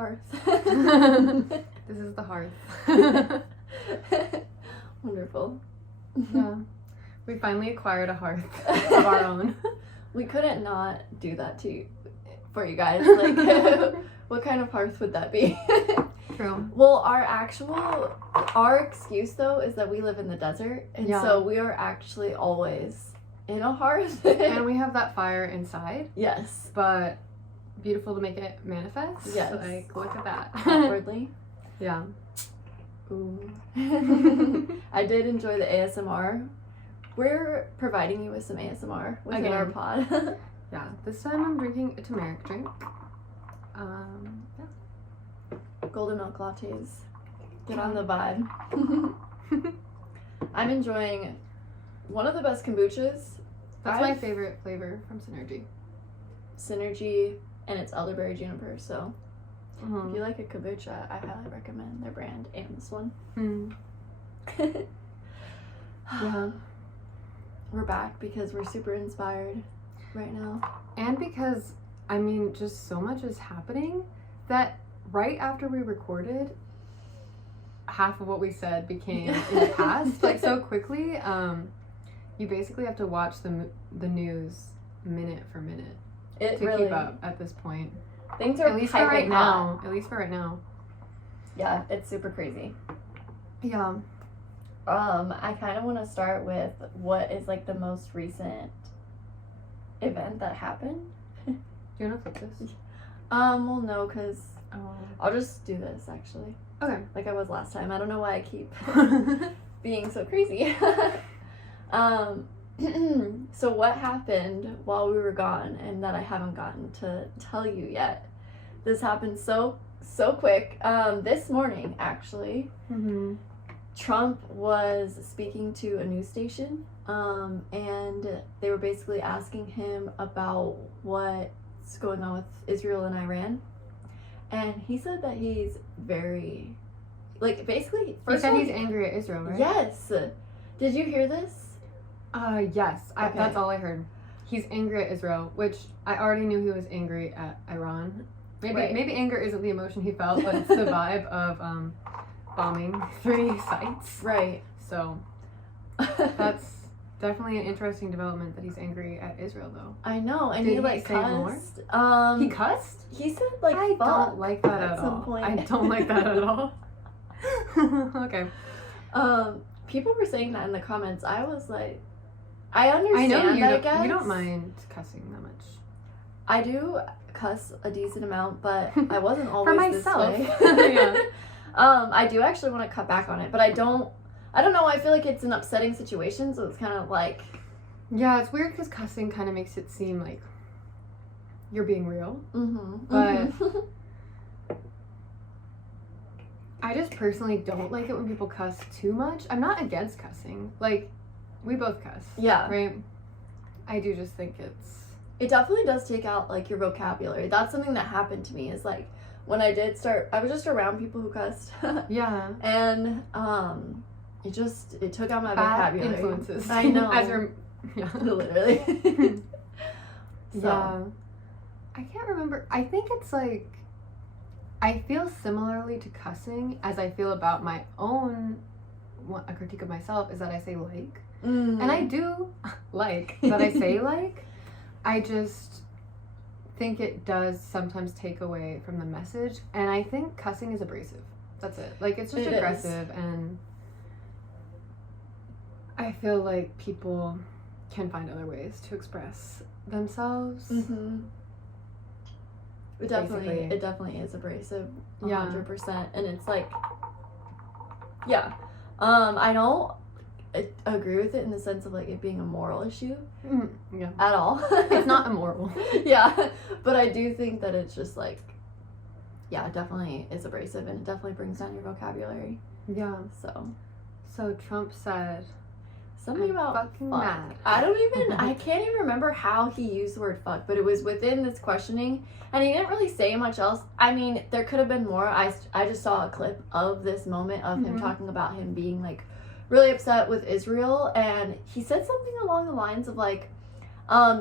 hearth. This is the hearth. Wonderful. Yeah. We finally acquired a hearth of our own. We couldn't not do that for you guys. Like, what kind of hearth would that be? True. Well, our excuse though is that we live in the desert, and so we are actually always in a hearth. And we have that fire inside. Yes. But beautiful to make it manifest. Yes. Like, look at that. Outwardly. Yeah. Ooh. I did enjoy the ASMR. We're providing you with some ASMR within our pod. Yeah. This time I'm drinking a turmeric drink. Yeah. Golden milk lattes. Get on the vibe. I'm enjoying one of the best kombuchas. That's my favorite flavor from Synergy. Synergy, and it's elderberry juniper, so if you like a kombucha, I highly recommend their brand and this one. Yeah. We're back because we're super inspired right now. And because, I mean, just so much is happening that right after we recorded, half of what we said became in the past, like so quickly. You basically have to watch the news minute for minute to keep up at this point. Things are at least for right now. At least for right now. Yeah, it's super crazy. Yeah. I kind of want to start with what is like the most recent event that happened. Do you want to flip this? Well, no, because I'll just do this actually. Okay. Like I was last time. I don't know why I keep being so crazy. So what happened while we were gone and that I haven't gotten to tell you yet? This happened so quick. This morning, actually, Trump was speaking to a news station, and they were basically asking him about what's going on with Israel and Iran. And he said that he's very, like, basically... He said he's angry at Israel, right? Yes. Did you hear this? Yes. Okay. That's all I heard. He's angry at Israel, which I already knew he was angry at Iran. Maybe anger isn't the emotion he felt, but it's the vibe of bombing 3 sites. Right. So that's definitely an interesting development that he's angry at Israel, though. I know, and Did he like say cussed. More? He cussed? He said like I don't like that at all. Point. I don't like that at all. Okay. People were saying that in the comments. I was like, I understand. I know I guess you don't mind cussing that much. I do cuss a decent amount, but I wasn't always for myself. This way. Yeah. I do actually want to cut back on it, but I don't know. I feel like it's an upsetting situation, so it's kind of like... Yeah, it's weird because cussing kind of makes it seem like you're being real. But I just personally don't like it when people cuss too much. I'm not against cussing. Like, we both cuss. Yeah. Right? I do just think it's... It definitely does take out, like, your vocabulary. That's something that happened to me, is, like, when I did start... I was just around people who cussed. Yeah. And, it took out my vocabulary. Influences. I know. Yeah. Literally. So. Yeah. I can't remember. I think it's like... I feel similarly to cussing as I feel about my own... A critique of myself is that I say like. And I do like that I say like. I just think it does sometimes take away from the message. And I think cussing is abrasive. That's it. Like, it's just aggressive. And I feel like people can find other ways to express themselves. It definitely is abrasive. 100%. And it's like, yeah. I don't agree with it in the sense of like it being a moral issue at all. It's not immoral. Yeah, but I do think that it's just like, yeah, it definitely is abrasive and it definitely brings down your vocabulary. Yeah. So Trump said something about fucking fuck. mad. I can't even remember how he used the word fuck, but it was within this questioning and he didn't really say much else. I mean, there could have been more. I just saw a clip of this moment of him talking about him being like really upset with Israel, and he said something along the lines of like,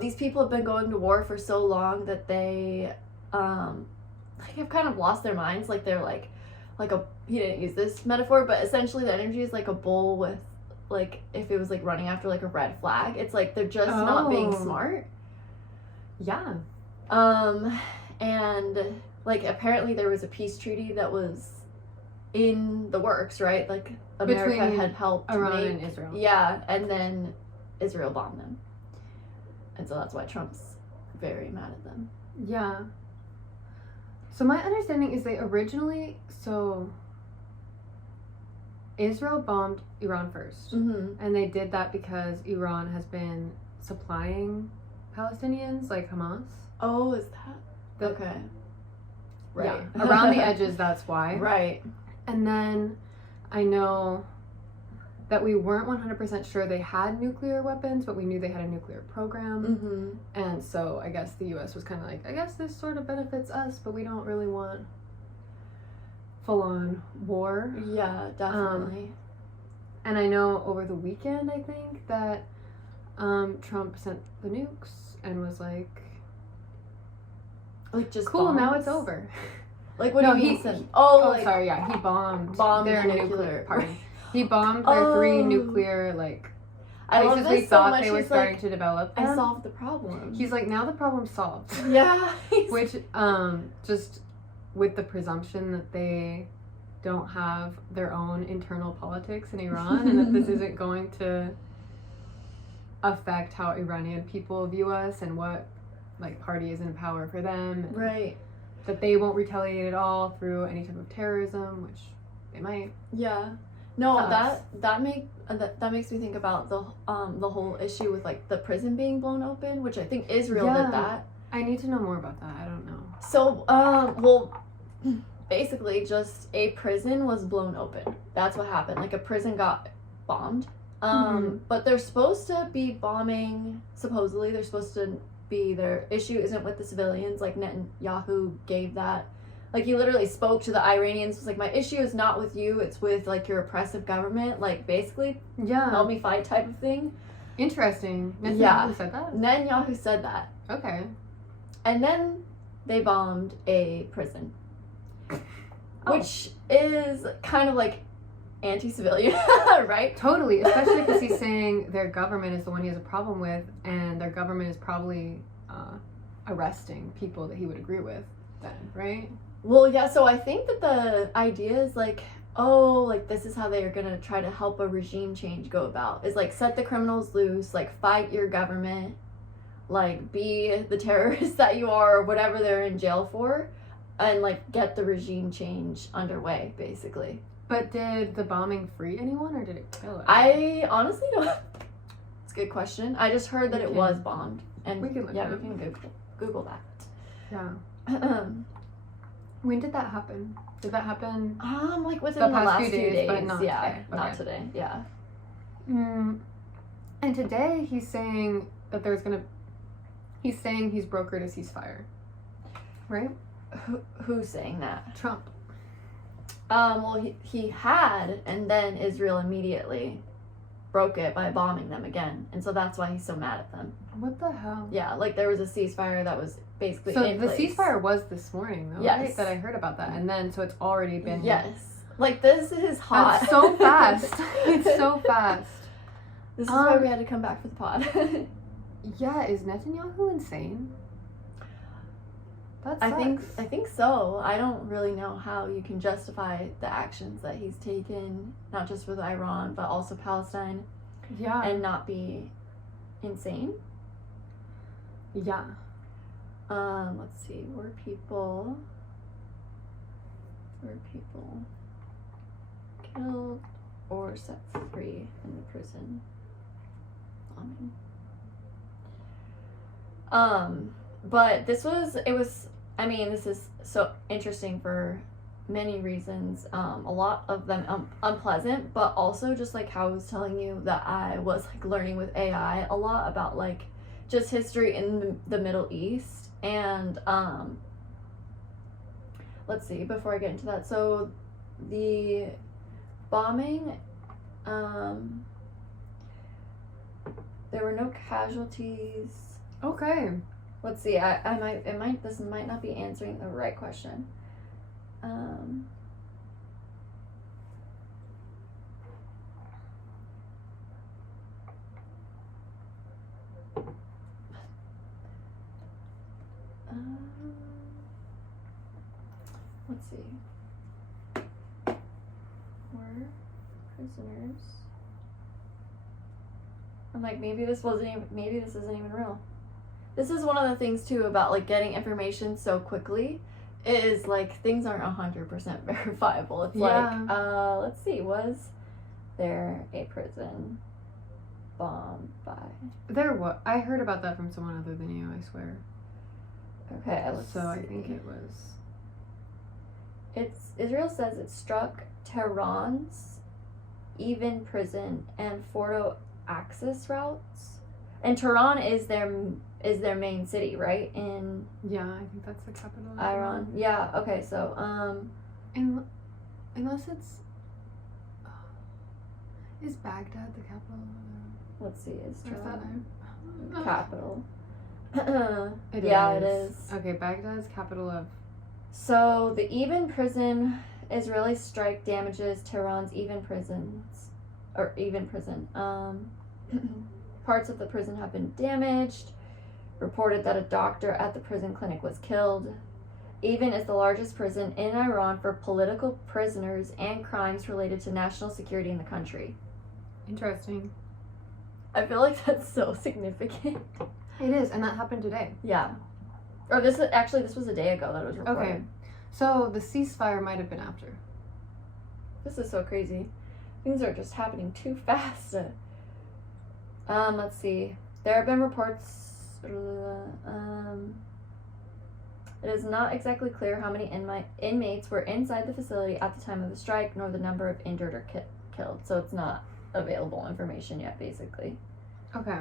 these people have been going to war for so long that they have kind of lost their minds. Like they're like a, he didn't use this metaphor, but essentially the energy is like a bull with like, if it was like running after like a red flag. It's like they're just not being smart. Yeah. And like apparently there was a peace treaty that was in the works, right? Like America Between had helped Iran and Israel. Yeah, and then Israel bombed them. And so that's why Trump's very mad at them. Yeah. So my understanding is they originally, Israel bombed Iran first. Mm-hmm. And they did that because Iran has been supplying Palestinians, like Hamas. Oh, is that? Okay. Right. Yeah. Around the edges, that's why. Right. And then I know that we weren't 100% sure they had nuclear weapons, but we knew they had a nuclear program. Mm-hmm. And so I guess the U.S. was kind of like, I guess this sort of benefits us, but we don't really want full-on war. Yeah, definitely. And I know over the weekend, I think, that Trump sent the nukes and was like just cool, bombs. now it's over. Like, what do you mean? Sorry, yeah, he bombed their nuclear party. He bombed their 3 nuclear, like, places we thought they were starting to develop them. I solved the problem. He's like, now the problem's solved. Yeah. Which, just with the presumption that they don't have their own internal politics in Iran and that this isn't going to affect how Iranian people view us and what, like, party is in power for them. And right. that they won't retaliate at all through any type of terrorism, which they might. Yeah. No, that makes me think about the whole issue with like the prison being blown open, which I think Israel did that. I need to know more about that. I don't know. So, well, basically just a prison was blown open. That's what happened. Like a prison got bombed. But they're supposed to be bombing, supposedly they're supposed to be, their issue isn't with the civilians, like Netanyahu gave that. Like, he literally spoke to the Iranians, was like, my issue is not with you, it's with, like, your oppressive government, like, basically, help me fight type of thing. Interesting. Netanyahu said that? Netanyahu said that. Okay. And then they bombed a prison. Which is kind of, like, anti-civilian, right? Totally, especially because he's saying their government is the one he has a problem with, and their government is probably arresting people that he would agree with then, right? Well, yeah, so I think that the idea is like, oh, like this is how they are gonna try to help a regime change go about. Is like set the criminals loose, like fight your government, like be the terrorist that you are or whatever they're in jail for, and like get the regime change underway, basically. But did the bombing free anyone or did it kill it? I honestly don't. It's a good question. I just heard that it was bombed, and we can look we can Google that. Yeah. When did that happen? Did that happen? Like within the last few days, but not today. Okay. Not today. Yeah. And today he's saying that he's saying he's brokered a ceasefire, right? Who's saying that? Trump. Well, he had, and then Israel immediately broke it by bombing them again, and so that's why he's so mad at them. What the hell? Yeah, like there was a ceasefire that was basically so in the place. Ceasefire was this morning, though, right? That I heard about that, and then so it's already been. Yes, like this is hot. That's so fast. It's so fast. This is why we had to come back for the pod. Yeah, is Netanyahu insane? That sucks. I think so. I don't really know how you can justify the actions that he's taken, not just with Iran, but also Palestine. Yeah. And not be insane. Yeah. Let's see. Were people killed or set free in the prison bombing? But this is so interesting for many reasons. A lot of them unpleasant, but also just like how I was telling you that I was like learning with AI a lot about like just history in the Middle East. And let's see, before I get into that, so the bombing, there were no casualties. Okay. Let's see. This might not be answering the right question. Let's see. Were prisoners? I'm like, maybe this isn't even real. This is one of the things too about like getting information so quickly, is like things aren't 100% verifiable. It's like, let's see, was there a prison bombed by? There was. I heard about that from someone other than you, I swear. Okay, let's see. I think it was. Israel says it struck Tehran's Evin prison and Fordo Axis routes. And Tehran is their main city, right? In I think that's the capital. Iran. Yeah. Okay. So unless it's is Baghdad the capital? Let's see. Is Tehran capital? It is. Okay, Baghdad's capital of. So the Evin prison, Israeli strike damages Tehran's Evin prison. Parts of the prison have been damaged. Reported that a doctor at the prison clinic was killed. Evin is the largest prison in Iran for political prisoners and crimes related to national security in the country. Interesting. I feel like that's so significant. It is, and that happened today. Yeah. Or this was a day ago that it was reported. Okay. So the ceasefire might have been after. This is so crazy. Things are just happening too fast. Let's see. There have been reports. It is not exactly clear how many inmates were inside the facility at the time of the strike, nor the number of injured or killed. So it's not available information yet, basically. Okay.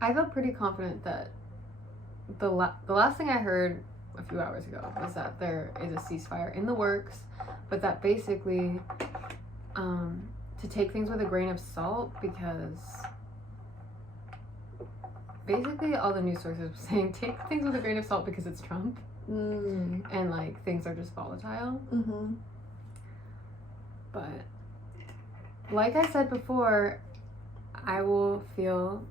I feel pretty confident that the last thing I heard a few hours ago was that there is a ceasefire in the works, but that basically to take things with a grain of salt, because basically all the news sources were saying take things with a grain of salt because it's Trump and like things are just volatile. But like I said before, I will feel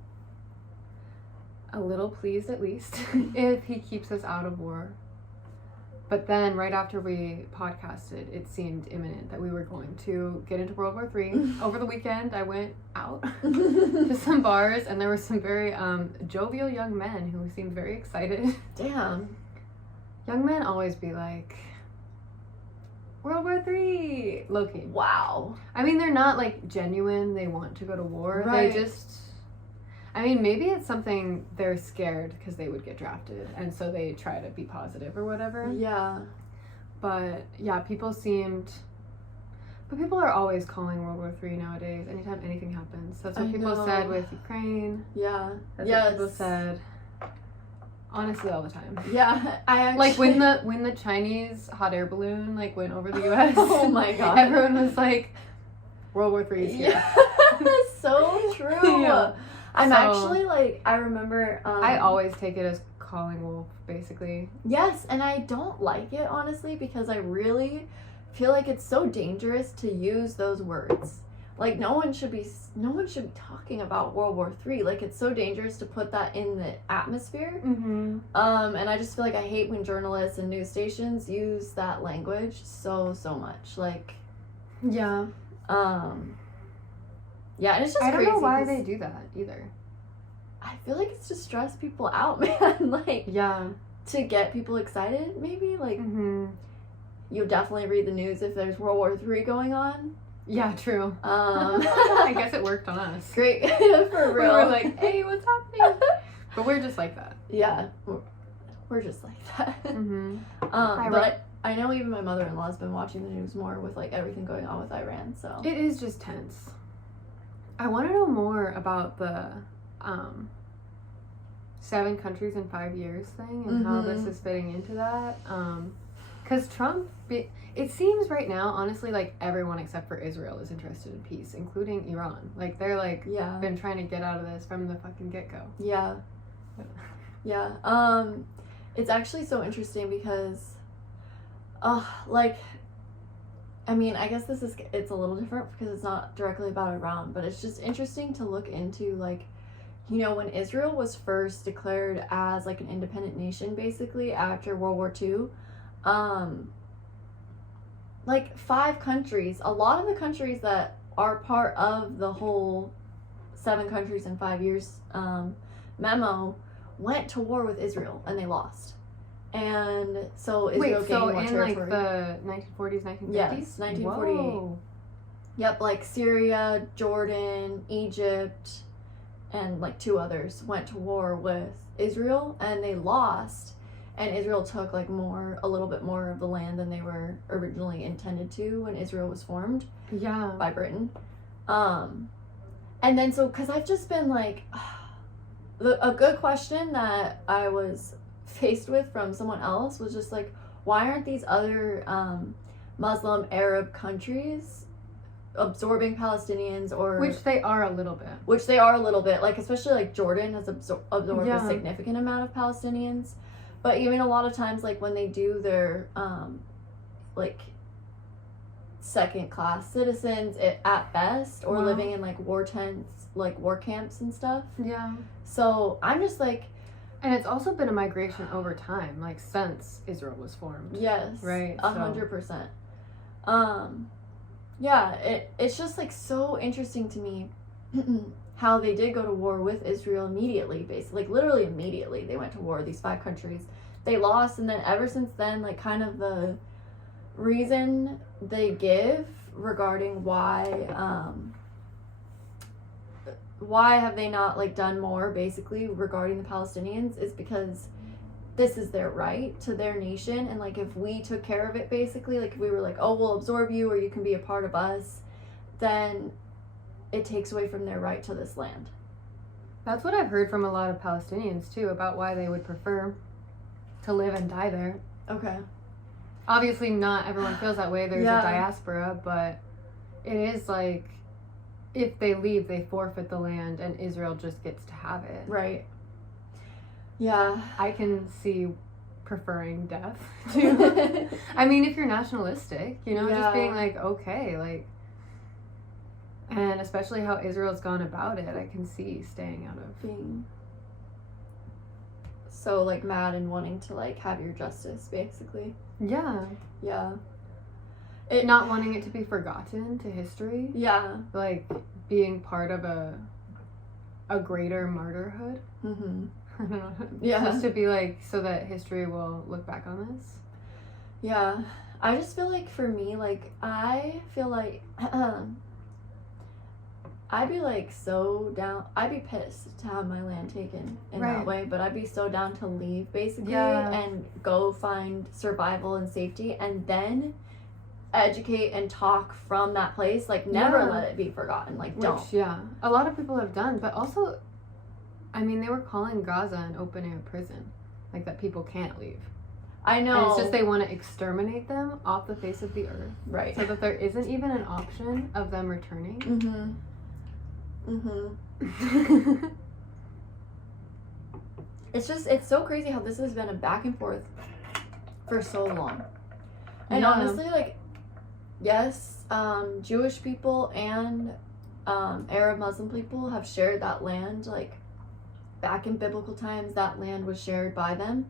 a little pleased at least if he keeps us out of war. But then right after we podcasted, it seemed imminent that we were going to get into World War III. Over the weekend, I went out to some bars, and there were some very jovial young men who seemed very excited. Damn. Young men always be like, World War III! Low-key. Wow. I mean, they're not like genuine, they want to go to war. Right. They just... I mean, maybe it's something they're scared because they would get drafted, and so they try to be positive or whatever. Yeah. But, yeah, people are always calling World War III nowadays, anytime anything happens. That's what people said with Ukraine. Yeah. That's what people said, honestly, all the time. Yeah, I actually... Like, when the Chinese hot air balloon, like, went over the U.S. Oh, my God. Everyone was like, World War III is here. Yeah. That's so true. Yeah. Actually, like, I remember... I always take it as calling wolf, basically. Yes, and I don't like it, honestly, because I really feel like it's so dangerous to use those words. Like, no one should be talking about World War III. Like, it's so dangerous to put that in the atmosphere. Mm-hmm. And I just feel like I hate when journalists and news stations use that language so much. Like... Yeah. Yeah, and it's just crazy. I don't know why 'cause they do that either. I feel like it's to stress people out, man. Like, yeah, to get people excited, maybe. Like, you'll definitely read the news if there's World War III going on. Yeah, true. I guess it worked on us. Great, for real. We were like, hey, what's happening? But we're just like that. Yeah, we're just like that. But I know even my mother-in-law has been watching the news more with like everything going on with Iran. So it is just tense. I want to know more about the 7 countries in 5 years thing and how this is fitting into that. Because Trump, it seems right now, honestly, like everyone except for Israel is interested in peace, including Iran. Like they're like been trying to get out of this from the fucking get-go. Yeah. Yeah. It's actually so interesting because, like, I mean, I guess it's a little different because it's not directly about Iran, but it's just interesting to look into, like, you know, when Israel was first declared as, like, an independent nation, basically, after World War II, like, 5 countries, a lot of the countries that are part of the whole 7 countries in 5 years memo went to war with Israel, and they lost. And so Israel gained more territory. Like the 1940s, 1950s? Yes, 1948. Whoa. Yep, like Syria, Jordan, Egypt, and like 2 others went to war with Israel, and they lost. And Israel took like a little bit more of the land than they were originally intended to when Israel was formed. Yeah. By Britain. And then because I've just been like, a good question that I was faced with from someone else was just like, why aren't these other Muslim Arab countries absorbing Palestinians? Or which they are a little bit, like especially like Jordan has absorbed a significant amount of Palestinians, but even a lot of times like when they do their like second class citizens at best, or living in like war tents, like war camps and stuff. Yeah. So I'm just like, and it's also been a migration over time, like since Israel was formed. Yes. Right. 100%. Yeah, it's just like so interesting to me how they did go to war with Israel immediately, basically, like literally immediately they went to war, these 5 countries. They lost, and then ever since then, like kind of the reason they give regarding why have they not like done more basically regarding the Palestinians is because this is their right to their nation, and like if we took care of it, basically, like if we were like, oh, we'll absorb you or you can be a part of us, then it takes away from their right to this land. That's what I've heard from a lot of Palestinians too, about why they would prefer to live and die there. Okay. Obviously not everyone feels that way. There's a diaspora, but it is like if they leave, they forfeit the land and Israel just gets to have it. Right. Yeah. I can see preferring death too. I mean, if you're nationalistic, you know, just being like, okay, like, and especially how Israel's gone about it, I can see staying out of being so like mad and wanting to like have your justice, basically. Yeah. Yeah. Not wanting it to be forgotten to history. Yeah. Like being part of a greater martyrhood. Mm-hmm. I don't know. Yeah. Just to be like, so that history will look back on this. Yeah. I just feel like for me, like, I feel like I'd be like so down. I'd be pissed to have my land taken in that way, but I'd be so down to leave basically and go find survival and safety, and then educate and talk from that place. Like never let it be forgotten. Like don't. A lot of people have done, but also, I mean, they were calling Gaza an open air prison, like that people can't leave. I know. And it's just they want to exterminate them off the face of the earth, right? So that there isn't even an option of them returning. Mm-hmm. It's so crazy how this has been a back and forth for so long. And honestly, like, yes, Jewish people and Arab Muslim people have shared that land. Like back in biblical times, that land was shared by them,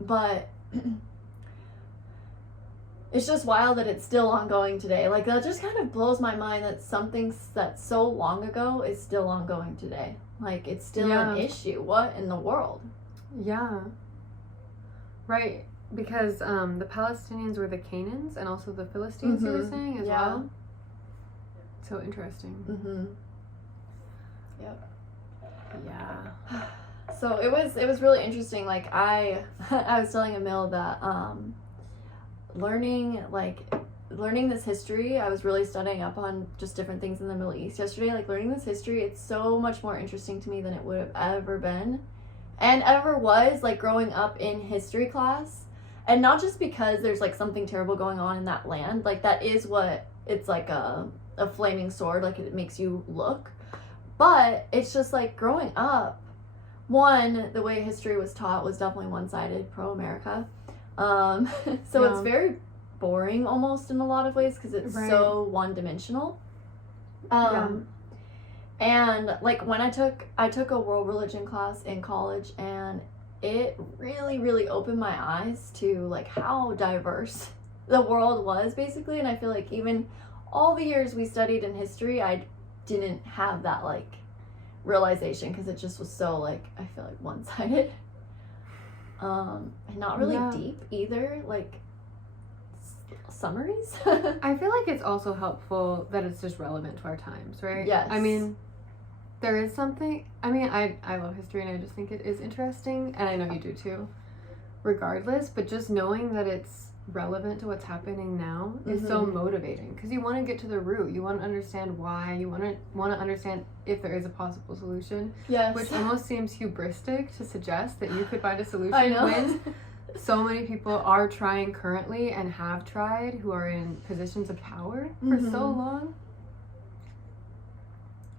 but it's just wild that it's still ongoing today. Like, that just kind of blows my mind that something that's so long ago is still ongoing today. Like, it's still an issue. What in the world? Yeah. Right. Because the Palestinians were the Canaans and also the Philistines, you were saying, as well. So interesting. Mm-hmm. Yep. Yeah. So it was really interesting. Like, I was telling Emil that learning this history, I was really studying up on just different things in the Middle East yesterday. Like, learning this history, it's so much more interesting to me than it would have ever been and ever was, like, growing up in history class. And not just because there's like something terrible going on in that land, like that is what it's like a flaming sword, like it makes you look, but it's just like growing up, one, the way history was taught was definitely one-sided, pro-America. So it's very boring almost in a lot of ways because it's so one-dimensional. And like when I took a world religion class in college, and it really, really opened my eyes to like how diverse the world was basically. And I feel like even all the years we studied in history, I didn't have that like realization because it just was so like, I feel like one-sided. And not really deep either, like summaries. I feel like it's also helpful that it's just relevant to our times, right? Yes. I mean, there is something, I mean, I love history and I just think it is interesting, and I know you do too, regardless, but just knowing that it's relevant to what's happening now is so motivating, because you want to get to the root, you want to understand why, you want to understand if there is a possible solution. Yes. Which almost seems hubristic to suggest that you could find a solution I know. when so many people are trying currently and have tried, who are in positions of power for so long.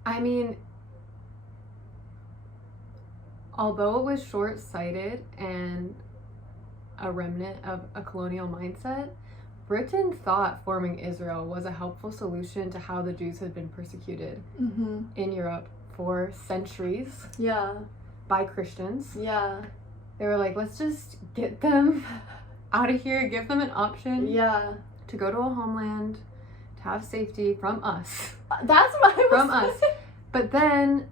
I mean, although it was short-sighted and a remnant of a colonial mindset, Britain thought forming Israel was a helpful solution to how the Jews had been persecuted in Europe for centuries by Christians. Yeah. They were like, let's just get them out of here, give them an option to go to a homeland, to have safety from us. That's what I was From us. But then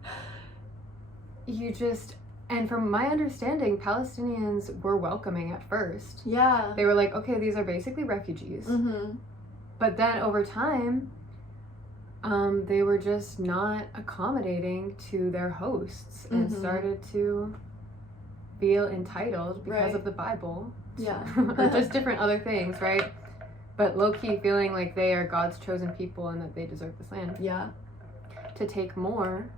you just... And from my understanding, Palestinians were welcoming at first. Yeah. They were like, okay, these are basically refugees. But then over time, they were just not accommodating to their hosts and started to feel entitled because of the Bible. Yeah. Or just different other things, right? But low-key feeling like they are God's chosen people and that they deserve this land. Yeah. To take more.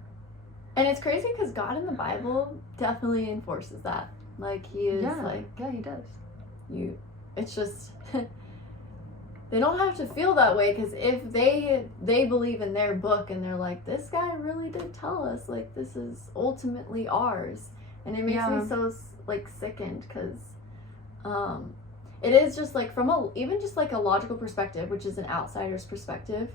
And it's crazy because God in the Bible definitely enforces that. Like, he is Yeah, he does. It's just, they don't have to feel that way, because if they believe in their book and they're like, this guy really did tell us, like, this is ultimately ours. And it makes me so, like, sickened, because it is just, like, from even just, like, a logical perspective, which is an outsider's perspective,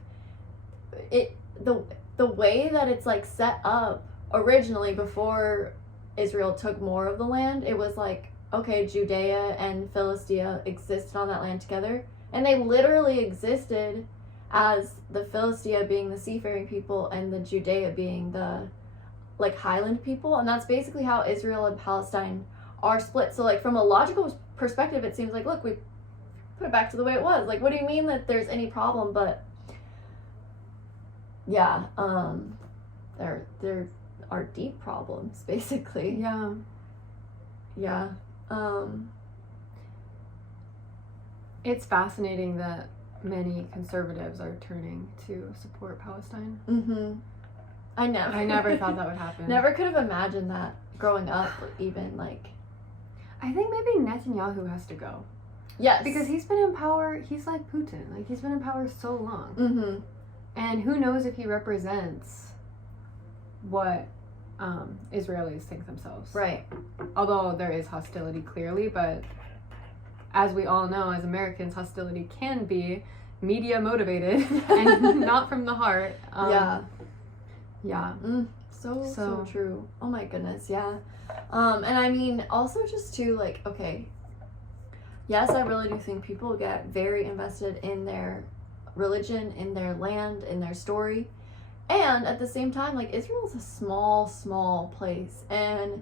the way that it's, like, set up originally before Israel took more of the land, it was like, okay, Judea and Philistia existed on that land together, and they literally existed as the Philistia being the seafaring people and the Judea being the like highland people, and that's basically how Israel and Palestine are split. So like from a logical perspective, it seems like, look, we put it back to the way it was. Like, what do you mean that there's any problem? But yeah, there are deep problems, basically. Yeah. It's fascinating that many conservatives are turning to support Palestine. I never thought that would happen. Never could have imagined that growing up, even, like. I think maybe Netanyahu has to go. Yes. Because he's been in power, he's like Putin. Like, he's been in power so long. And who knows if he represents what Israelis think themselves. Right. Although there is hostility clearly, but as we all know, as Americans, hostility can be media motivated and not from the heart. So true. Oh my goodness, yeah. And I mean, also just to like, okay, yes, I really do think people get very invested in their religion, in their land, in their story. And at the same time, like, Israel's a small place, and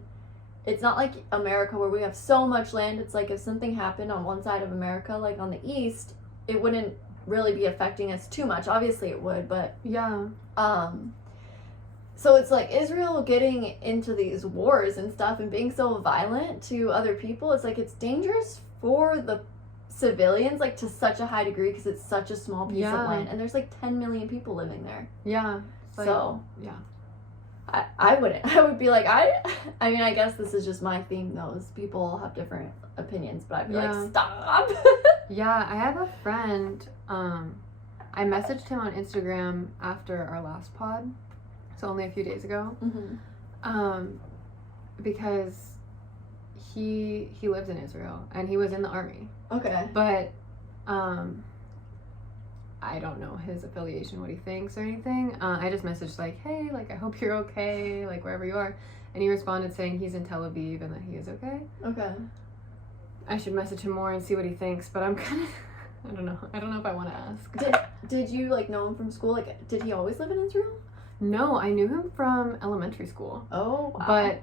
it's not like America where we have so much land. It's like if something happened on one side of America, like on the east, it wouldn't really be affecting us too much. Obviously it would, but so it's like Israel getting into these wars and stuff and being so violent to other people, it's like it's dangerous for the civilians, like, to such a high degree, because it's such a small piece of land, and there's like 10 million people living there. Like, so I wouldn't. I would be like, I mean, I guess this is just my theme, though. People all have different opinions, but I'd be like, stop. I have a friend, I messaged him on Instagram after our last pod, so only a few days ago, because he lives in Israel and he was in the army. Okay. But I don't know his affiliation, what he thinks or anything. I just messaged like, hey, like I hope you're okay, like wherever you are. And he responded saying he's in Tel Aviv and that he is okay. Okay. I should message him more and see what he thinks, but I'm kind of, I don't know if I want to ask. Did you like know him from school? Like, did he always live in Israel? No, I knew him from elementary school. Oh, wow. But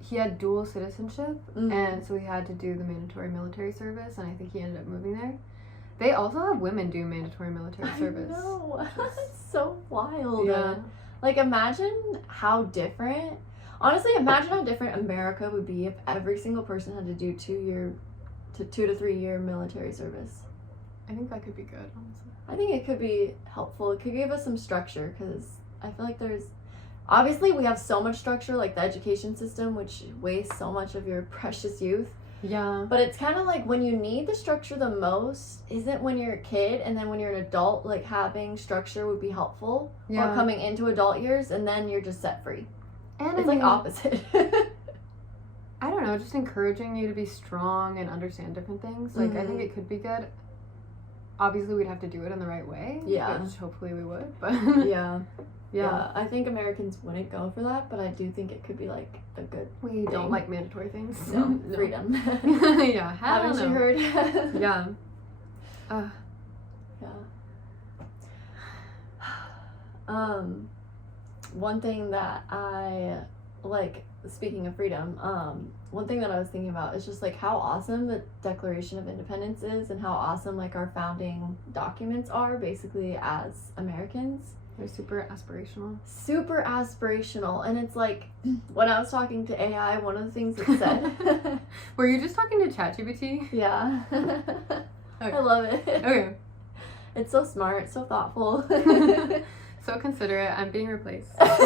he had dual citizenship, and so he had to do the mandatory military service, and I think he ended up moving there. They also have women do mandatory military service. No, it's so wild. Yeah. Like, imagine how different. Honestly, imagine how different America would be if every single person had to do 2 to 3 year military service. I think that could be good, honestly. I think it could be helpful. It could give us some structure because I feel like obviously we have so much structure, like the education system, which wastes so much of your precious youth. Yeah. But it's kind of like when you need the structure the most isn't when you're a kid, and then when you're an adult, like having structure would be helpful. Yeah. Or coming into adult years, and then you're just set free. And it's like opposite. I don't know, just encouraging you to be strong and understand different things. Like, I think it could be good. Obviously, we'd have to do it in the right way. Yeah. Which hopefully we would, but... Yeah, I think Americans wouldn't go for that, but I do think it could be like a good We thing. don't like mandatory things. No, freedom. Yeah, haven't you heard? Yeah. One thing that I like, speaking of freedom, one thing that I was thinking about is just like how awesome the Declaration of Independence is, and how awesome like our founding documents are basically as Americans. They're super aspirational. Super aspirational. And it's like, when I was talking to AI, one of the things it said... Were you just talking to ChatGBT? Yeah. Okay. I love it. Okay. It's so smart, so thoughtful. So considerate. I'm being replaced. I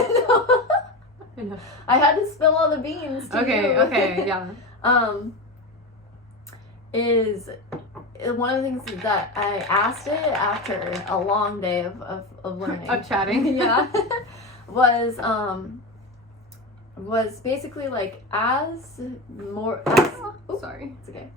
know. I had to spill all the beans to you. Okay, yeah. Is one of the things that I asked it after a long day of learning. Of chatting. Yeah. was basically like Sorry. It's okay.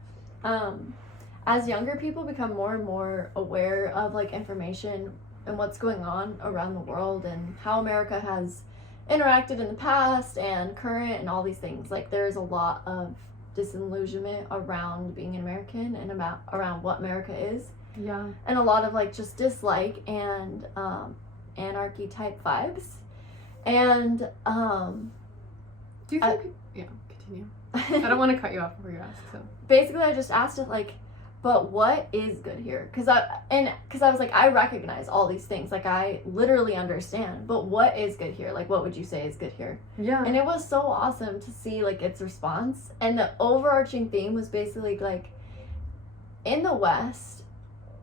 As younger people become more and more aware of like information and what's going on around the world and how America has interacted in the past and current and all these things, like there's a lot of disillusionment around being an American and around what America is. Yeah. And a lot of like just dislike and anarchy type vibes. And do you think continue. I don't want to cut you off before you ask, so basically I just asked it like, but what is good here? Because I was like, I recognize all these things, like I literally understand, but what is good here? Like, what would you say is good here? Yeah. And it was so awesome to see like its response. And the overarching theme was basically like, in the West,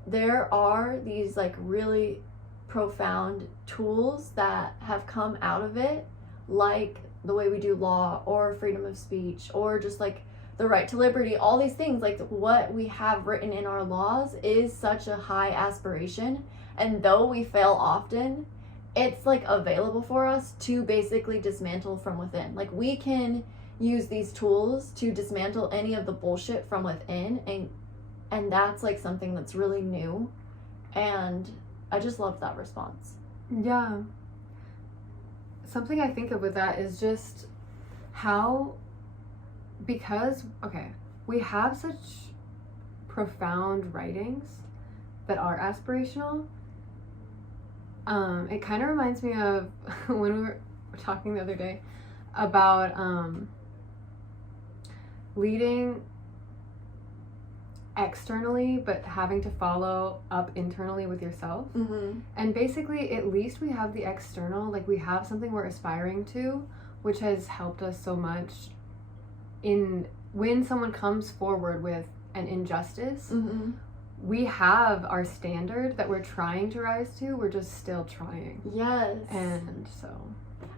there are these like really profound tools that have come out of it, like the way we do law or freedom of speech or just like the right to liberty, all these things, like what we have written in our laws is such a high aspiration. And though we fail often, it's like available for us to basically dismantle from within. Like we can use these tools to dismantle any of the bullshit from within. And that's like something that's really new. And I just loved that response. Yeah. Something I think of with that is just how, because, we have such profound writings that are aspirational. It kind of reminds me of when we were talking the other day about leading externally but having to follow up internally with yourself. Mm-hmm. And basically, at least we have the external, like we have something we're aspiring to, which has helped us so much in when someone comes forward with an injustice. Mm-hmm. We have our standard that we're trying to rise to. We're just still trying. Yes. And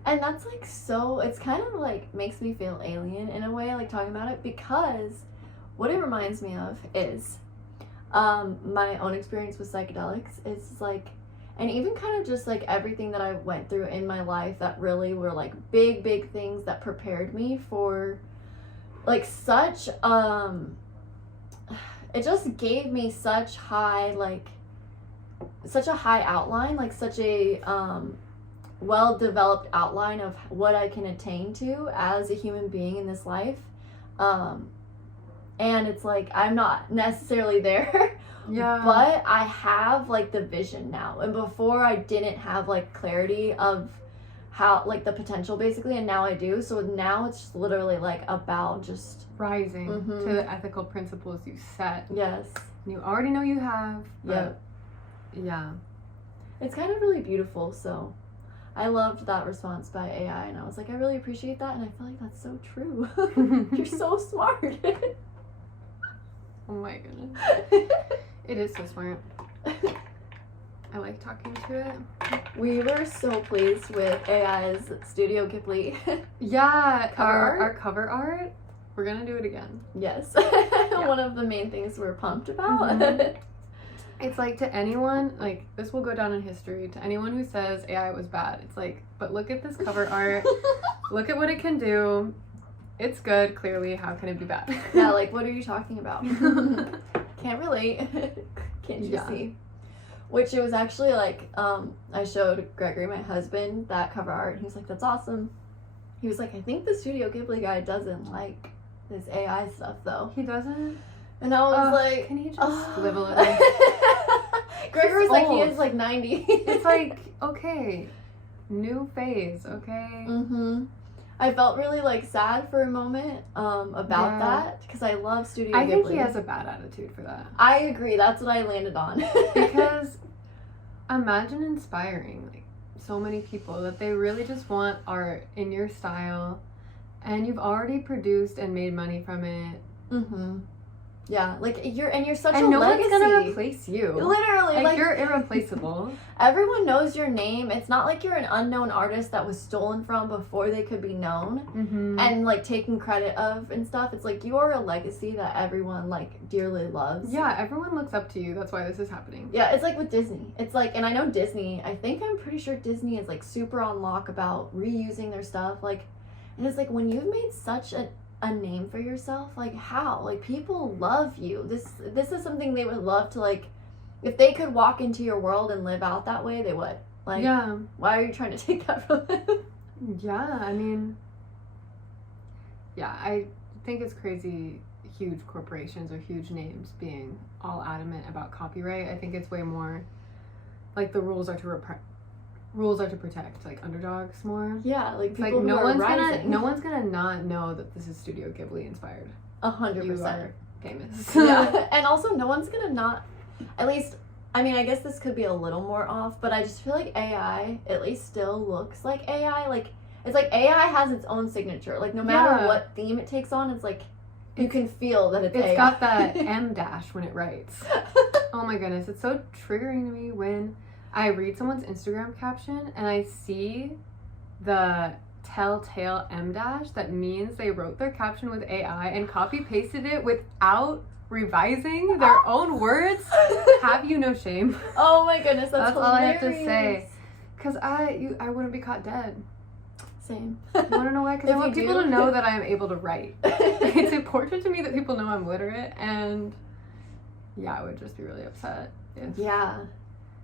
that's like so, it's kind of like makes me feel alien in a way, like talking about it, because what it reminds me of is my own experience with psychedelics. It's like, and even kind of just like everything that I went through in my life that really were like big things that prepared me for like such it just gave me such a high outline, like such a well-developed outline of what I can attain to as a human being in this life. And it's like I'm not necessarily there, but I have like the vision now. And before I didn't have like clarity of how like the potential basically, and now I do. So now it's just literally like about just rising to the ethical principles you set. Yes. You already know you have. Yep. Yeah. It's kind of really beautiful. So I loved that response by AI, and I was like, I really appreciate that, and I feel like that's so true. You're so smart. Oh my goodness. It is so smart. I like talking to it. We were so pleased with AI's Studio Ghibli. Yeah, Cover our cover art. We're gonna do it again. Yes. One of the main things we're pumped about. It's like to anyone, like this will go down in history, to anyone who says AI was bad. It's like, but look at this cover art. Look at what it can do. It's good, clearly. How can it be bad? Yeah, like what are you talking about? Can't relate. Can't you see? Which it was actually like, I showed Gregory, my husband, that cover art, and he was like, that's awesome. He was like, I think the Studio Ghibli guy doesn't like this AI stuff though. He doesn't? And I was like, can he just live a little? Gregory's like, he is like 90. It's like, okay, new phase, okay? I felt really like sad for a moment about that, because I love Studio Ghibli. I think he has a bad attitude for that. I agree. That's what I landed on. Because imagine inspiring like so many people that they really just want art in your style, and you've already produced and made money from it. Yeah, like you're such a legacy. And no one's gonna replace you. Literally, like you're irreplaceable. Everyone knows your name. It's not like you're an unknown artist that was stolen from before they could be known and like taken credit of and stuff. It's like you are a legacy that everyone like dearly loves. Yeah, everyone looks up to you. That's why this is happening. Yeah, it's like with Disney. It's like, and I know Disney. I'm pretty sure Disney is like super on lock about reusing their stuff. Like, and it's like when you've made such a name for yourself, like how, like people love you. This is something they would love to, like, if they could walk into your world and live out that way, they would. Like, why are you trying to take that from them? I mean, I think it's crazy huge corporations or huge names being all adamant about copyright. I think it's way more like the rules are to protect like underdogs more. Yeah, like people like who no are one's rising. no one's gonna not know that this is Studio Ghibli inspired. 100%. You are famous. Yeah, and also no one's gonna not. At least, I mean, I guess this could be a little more off, but I just feel like AI at least still looks like AI. Like it's like AI has its own signature. Like no matter what theme it takes on, it's like you can feel that it's AI. It's got that M dash when it writes. Oh my goodness, it's so triggering to me when I read someone's Instagram caption and I see the telltale M dash. That means they wrote their caption with AI and copy pasted it without revising their own words. Have you no shame? Oh my goodness, that's all I have to say. Because I wouldn't be caught dead. Same. You want to know why? Because I want people to know that I am able to write. It's important to me that people know I'm literate, and I would just be really upset.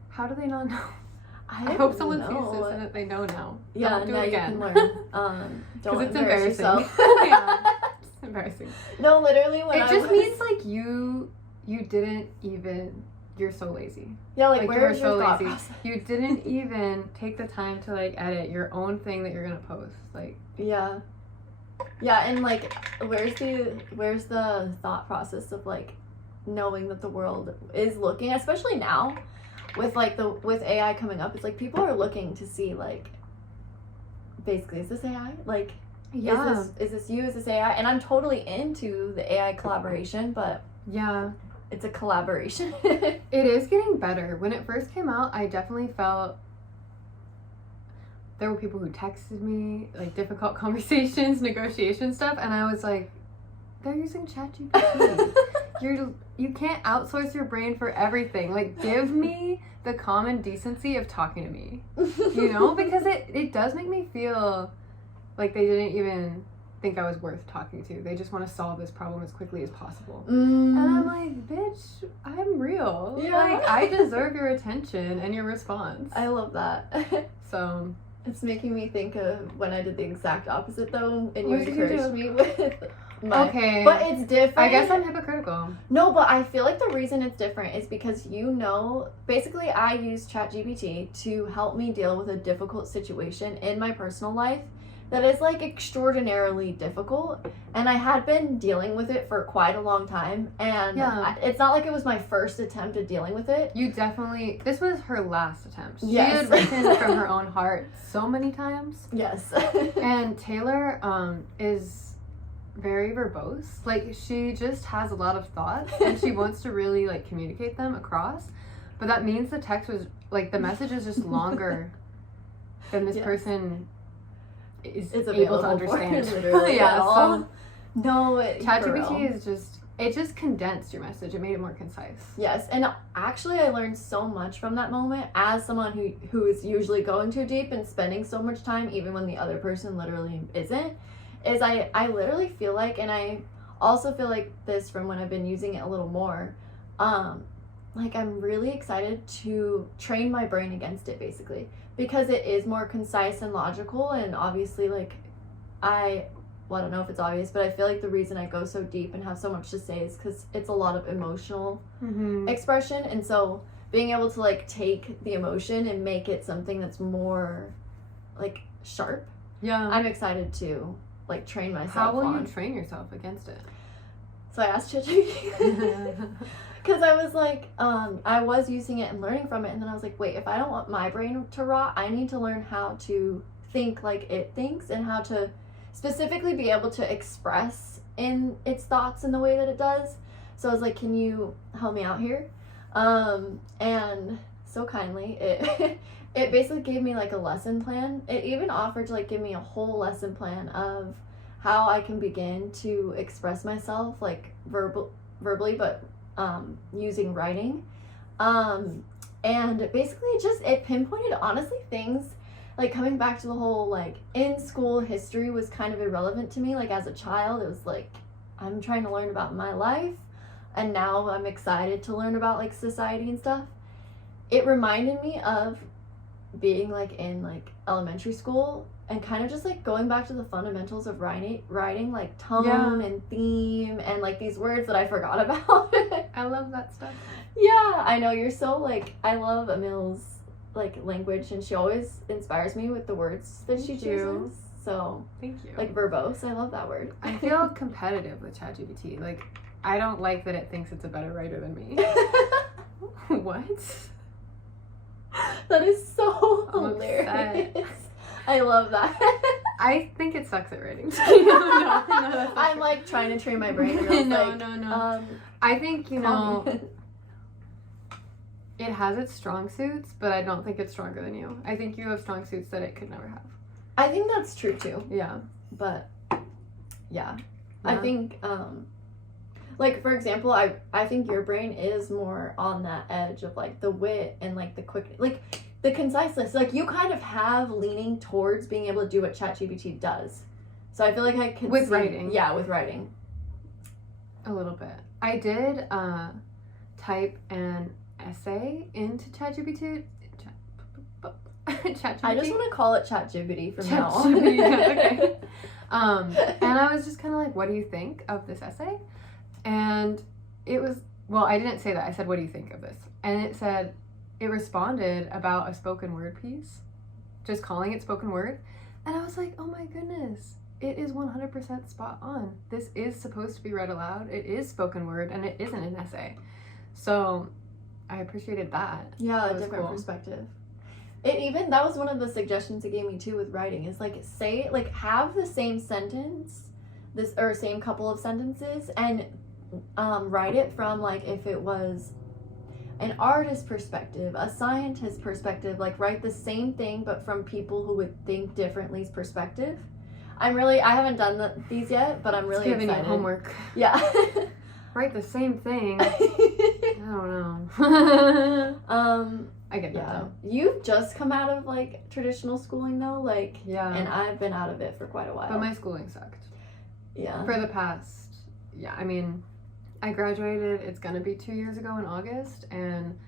How do they not know? I hope someone sees this and that they know now. Yeah, don't do it again. You can learn. Don't it's embarrass embarrassing. yourself. It's embarrassing. No, literally when it just means like you didn't even. You're so lazy. Yeah, like where's your thought process? You didn't even take the time to like edit your own thing that you're gonna post. Like yeah, and like where's the thought process of like knowing that the world is looking, especially now with like with AI coming up. It's like people are looking to see like basically, is this AI? Like is this you? Is this AI? And I'm totally into the AI collaboration, but it's a collaboration. It is getting better. When it first came out, I definitely felt there were people who texted me, like difficult conversations, negotiation stuff, and I was like, they're using ChatGBT. you can't outsource your brain for everything. Like, give me the common decency of talking to me. You know? Because it does make me feel like they didn't even think I was worth talking to. They just want to solve this problem as quickly as possible. And I'm like, bitch, I'm real. Yeah. Like, I deserve your attention and your response. I love that. So it's making me think of when I did the exact opposite though, and you What did you encouraged do? me with my, okay. but it's different. I guess I'm hypocritical. No, but I feel like the reason it's different is because basically I use ChatGPT to help me deal with a difficult situation in my personal life that is like extraordinarily difficult, and I had been dealing with it for quite a long time, and it's not like it was my first attempt at dealing with it. This was her last attempt. She Yes. had written from her own heart so many times. Yes. And Taylor is very verbose. Like, she just has a lot of thoughts and she wants to really like communicate them across, but that means the text was like, the message is just longer than this person is able to understand. Literally. Yeah, so no, ChatGPT is just condensed your message. It made it more concise. Yes, and actually I learned so much from that moment as someone who is usually going too deep and spending so much time even when the other person literally isn't, is I literally feel like, and I also feel like this from when I've been using it a little more, like I'm really excited to train my brain against it basically, because it is more concise and logical, and obviously like I don't know if it's obvious, but I feel like the reason I go so deep and have so much to say is because it's a lot of emotional expression, and so being able to like take the emotion and make it something that's more like sharp. Yeah. I'm excited to like train myself. How will you train yourself against it? So I asked ChatGPT because I was like, I was using it and learning from it, and then I was like, wait, if I don't want my brain to rot, I need to learn how to think like it thinks and how to specifically be able to express in its thoughts in the way that it does. So I was like, can you help me out here? And so kindly it basically gave me like a lesson plan. It even offered to like give me a whole lesson plan of how I can begin to express myself like verbally, but using writing. And basically it pinpointed honestly things like coming back to the whole like in school history was kind of irrelevant to me. Like as a child, it was like I'm trying to learn about my life, and now I'm excited to learn about like society and stuff. It reminded me of being like in like elementary school and kind of just like going back to the fundamentals of writing like tone and theme and like these words that I forgot about. I love that stuff. Yeah, I know, you're so like, I love Emil's like language, and she always inspires me with the words that she chooses. So thank you. Like verbose, I love that word. I feel competitive with ChatGPT. Like, I don't like that it thinks it's a better writer than me. What? That is so hilarious. I love that. I think it sucks at writing. No, I'm like trying to train my brain. And No. I think, it has its strong suits, but I don't think it's stronger than you. I think you have strong suits that it could never have. I think that's true too. Yeah. But yeah. I think like for example, I think your brain is more on that edge of like the wit and like the quick, like the conciseness. Like you kind of have leaning towards being able to do what ChatGPT does. So I feel like I can with writing. Yeah, with writing. A little bit. I did type an essay into ChatGPT. I just want to call it ChatGPT from now on. Okay. And I was just kind of like, what do you think of this essay? And it was, well, I didn't say that. I said, what do you think of this? And it responded about a spoken word piece, just calling it spoken word. And I was like, oh my goodness, it is 100% spot on. This is supposed to be read aloud. It is spoken word, and it isn't an essay. So I appreciated that. Yeah, a different perspective. That was one of the suggestions it gave me too with writing, is like have the same sentence, or same couple of sentences, and write it from like if it was an artist perspective, a scientist perspective, like write the same thing but from people who would think differently's perspective. I haven't done these yet, but I'm really excited. Giving you homework. Yeah. write the same thing. I don't know. I get that though. You've just come out of like traditional schooling though, like and I've been out of it for quite a while. But my schooling sucked. Yeah. For the past, I mean, I graduated, it's gonna be 2 years ago in August, and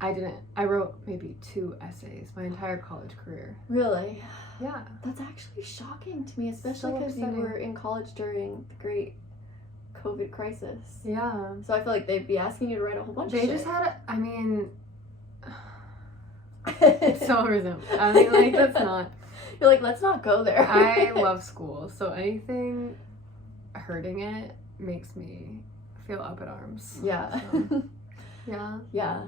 I wrote maybe 2 essays my entire college career. Really? Yeah. That's actually shocking to me, especially because you were in college during the great COVID crisis. Yeah. So I feel like they'd be asking you to write a whole bunch of shit. They just had, I mean, it's so resentful. I mean, like, that's not. You're like, let's not go there. I love school, so anything hurting it makes me feel up in arms. Yeah. So, yeah. Yeah.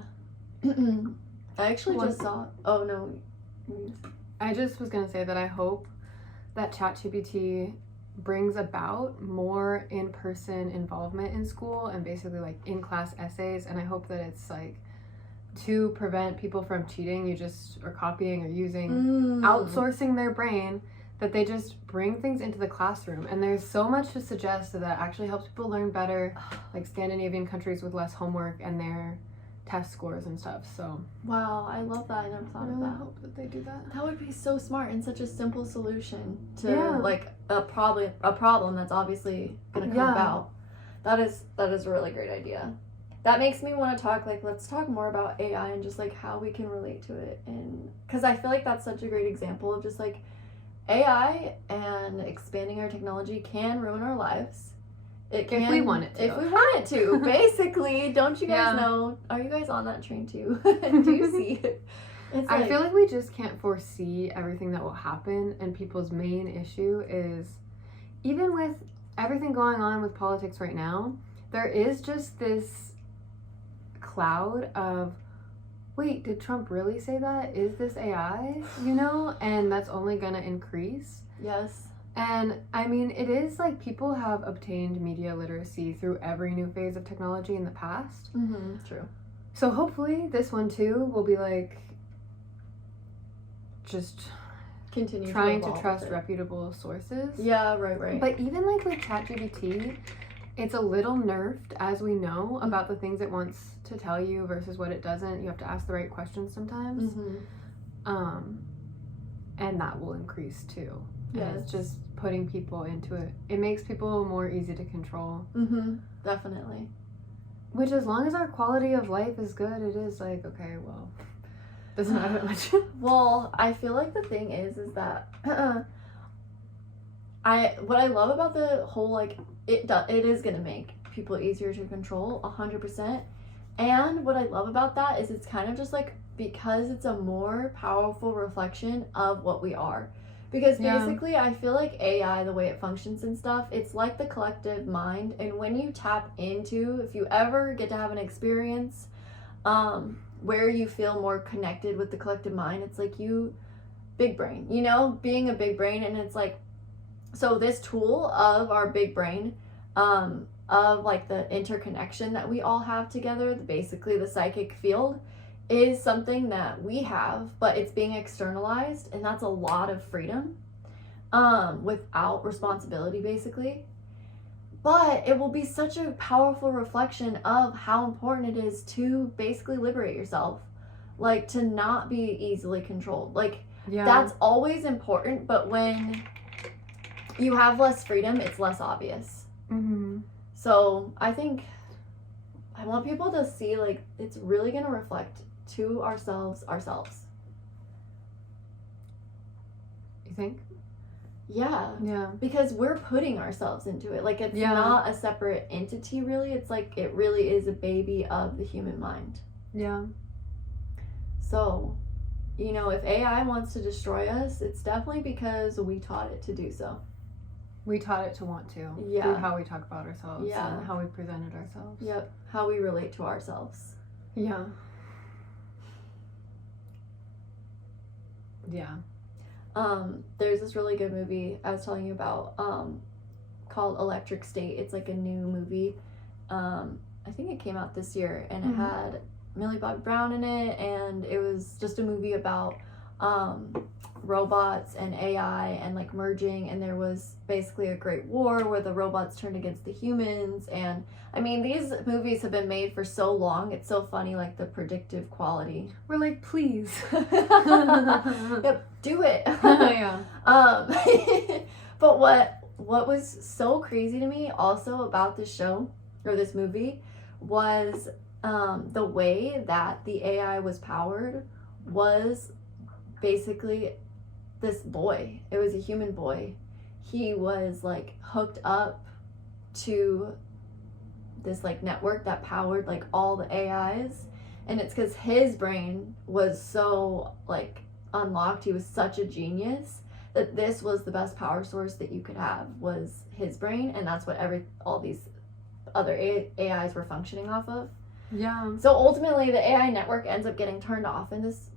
I actually just saw. Oh no. I just was gonna say that I hope that ChatGBT brings about more in-person involvement in school and basically like in-class essays, and I hope that it's like to prevent people from cheating, or copying or using outsourcing their brain, that they just bring things into the classroom. And there's so much to suggest that actually helps people learn better, like Scandinavian countries with less homework and their test scores and stuff. So wow, I love that. I never thought of that. I hope that they do that. That would be so smart and such a simple solution to like a problem that's obviously gonna come about. That is a really great idea. That makes me want to talk, like, let's talk more about AI and just like how we can relate to it, and because I feel like that's such a great example of just like AI and expanding our technology can ruin our lives. It can, if we want it to. If we want it to, basically. Don't you guys know? Are you guys on that train too? Do you see it? I feel like we just can't foresee everything that will happen, and people's main issue is, even with everything going on with politics right now, there is just this cloud of, wait, did Trump really say that? Is this AI? You know? And that's only gonna increase. Yes. And I mean, it is like people have obtained media literacy through every new phase of technology in the past. Mm-hmm. True. So hopefully this one too will be like just continue trying to trust reputable sources. Yeah, right. But even like with ChatGPT, it's a little nerfed, as we know, about the things it wants to tell you versus what it doesn't. You have to ask the right questions sometimes. Mm-hmm. And that will increase too. Yeah, and it's just putting people into it. It makes people more easy to control. Mm-hmm. Definitely. Which, as long as our quality of life is good, it is like, okay, well, doesn't matter much. Well, I feel like the thing is that what I love about the whole, like, it is gonna make people easier to control 100%. And what I love about that is it's kind of just like, because it's a more powerful reflection of what we are. Because basically, I feel like AI, the way it functions and stuff, it's like the collective mind. And when you tap into, if you ever get to have an experience where you feel more connected with the collective mind, it's like big brain, you know, being a big brain. And it's like, so this tool of our big brain, of like the interconnection that we all have together, basically the psychic field, is something that we have, but it's being externalized, and that's a lot of freedom without responsibility, basically. But it will be such a powerful reflection of how important it is to basically liberate yourself, like to not be easily controlled. Like that's always important, but when you have less freedom, it's less obvious. Mm-hmm. So I think I want people to see, like, it's really going to reflect to ourselves. You think? Yeah. Because we're putting ourselves into it. Like, it's not a separate entity, really. It's like, it really is a baby of the human mind. Yeah. So, you know, if AI wants to destroy us, it's definitely because we taught it to do so. We taught it to want to. Yeah. Through how we talk about ourselves. Yeah. And how we presented ourselves. Yep. How we relate to ourselves. Yeah. Yeah. There's this really good movie I was telling you about, called Electric State. It's like a new movie. I think it came out this year, and it had Millie Bobby Brown in it, and it was just a movie about robots and AI and like merging, and there was basically a great war where the robots turned against the humans. And I mean, these movies have been made for so long, it's so funny, like the predictive quality. We're like, please. Yep, do it. Yeah. But what was so crazy to me also about this show or this movie was the way that the AI was powered was basically this boy. It was a human boy. He was like hooked up to this like network that powered like all the AIs, and it's because his brain was so like unlocked. He was such a genius that this was the best power source that you could have, was his brain, and that's what all these other AIs were functioning off of. Yeah. So ultimately the AI network ends up getting turned off in this.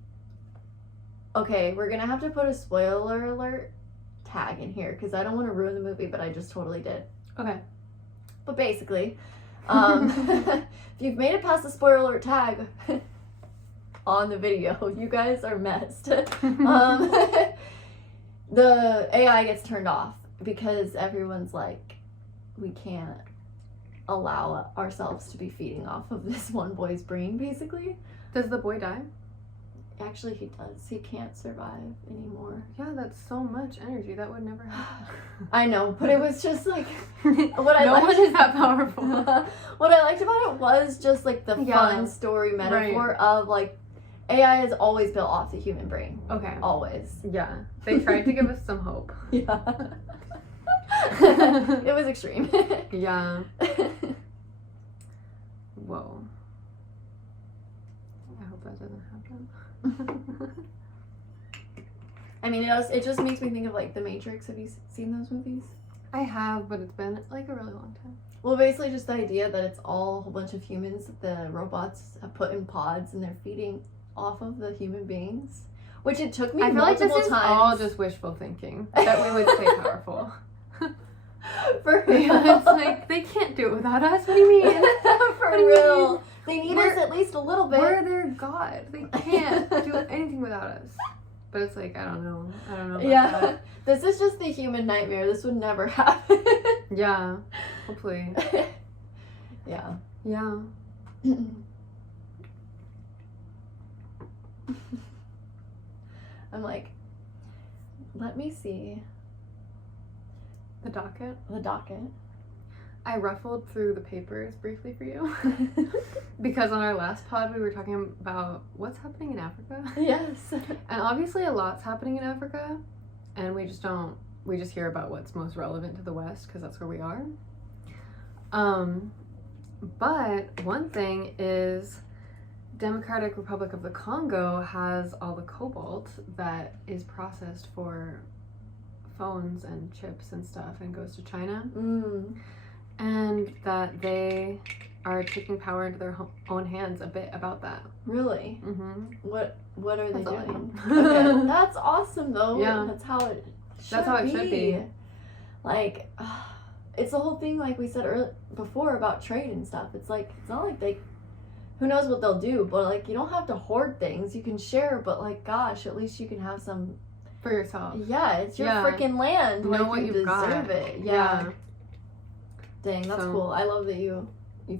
Okay, we're gonna have to put a spoiler alert tag in here because I don't want to ruin the movie, but I just totally did. Okay. But basically, if you've made it past the spoiler alert tag on the video, you guys are messed. The AI gets turned off because everyone's like, we can't allow ourselves to be feeding off of this one boy's brain, basically. Does the boy die? Actually, he does. He can't survive anymore. Yeah, that's so much energy. That would never happen. I know, but it was just like what I liked, one is that powerful. What I liked about it was just like the fun story metaphor of like AI is always built off the human brain. Okay. Always. Yeah. They tried to give us some hope. Yeah. It was extreme. Yeah. Whoa. I hope that doesn't happen. I mean, it just makes me think of like The Matrix. Have you seen those movies? I have, but it's been like a really long time. Well, basically just the idea that it's all a whole bunch of humans that the robots have put in pods and they're feeding off of the human beings. Which it took me multiple times. I feel like this is all just wishful thinking that we would stay powerful. For real. Yeah, it's like, they can't do it without us. What do you mean? For real. They need us at least a little bit. We're their god. They can't do anything without us. But it's like, I don't know about that. This is just the human nightmare. This would never happen. Yeah. Hopefully. Yeah. Yeah. I'm like, let me see. The docket? The docket. I ruffled through the papers briefly for you. Because on our last pod, we were talking about what's happening in Africa. Yes. And obviously a lot's happening in Africa. And we just hear about what's most relevant to the West because that's where we are. But one thing is Democratic Republic of the Congo has all the cobalt that is processed for phones and chips and stuff and goes to China. And that they are taking power into their own hands a bit about that. Really? Mm-hmm. What are they doing? Okay. That's awesome though. Yeah. That's how it should be. Like, it's the whole thing like we said before about trade and stuff. It's like, it's not like who knows what they'll do, but like you don't have to hoard things. You can share, but like gosh, at least you can have some for yourself. Yeah, it's your freaking land. Know what you deserve it. Yeah. Dang, that's cool. I love that you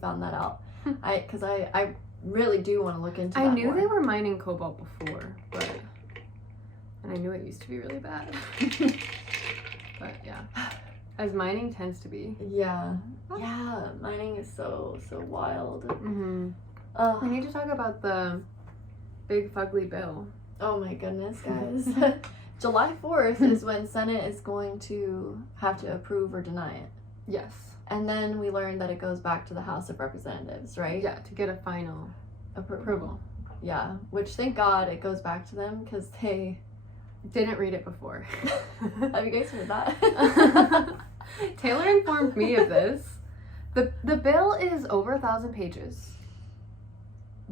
found that out. Because I really do want to look into that I knew more. they were mining cobalt before, and I knew it used to be really bad. But yeah, as mining tends to be. Yeah. Yeah, mining is so wild. Mm-hmm. We need to talk about the big fugly bill. Oh my goodness, guys. July 4th is when Senate is going to have to approve or deny it. Yes. And then we learned that it goes back to the House of Representatives, right? Yeah, to get a final approval. Yeah, which thank God it goes back to them because they didn't read it before. Have you guys heard that? Taylor informed me of this. The bill is over 1,000 pages.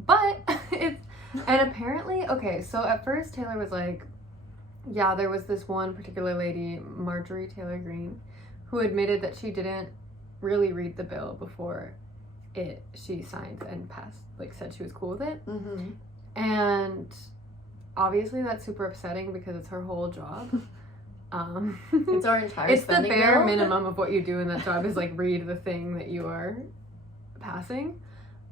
But it's, and apparently, okay, so at first Taylor was like, yeah, there was this one particular lady, Marjorie Taylor Greene, who admitted that she didn't really read the bill before she signed and passed, like said she was cool with it. Mm-hmm. And obviously that's super upsetting because it's her whole job. It's our entire it's the spending bare bill. minimum of what you do in that job is like read the thing that you are passing.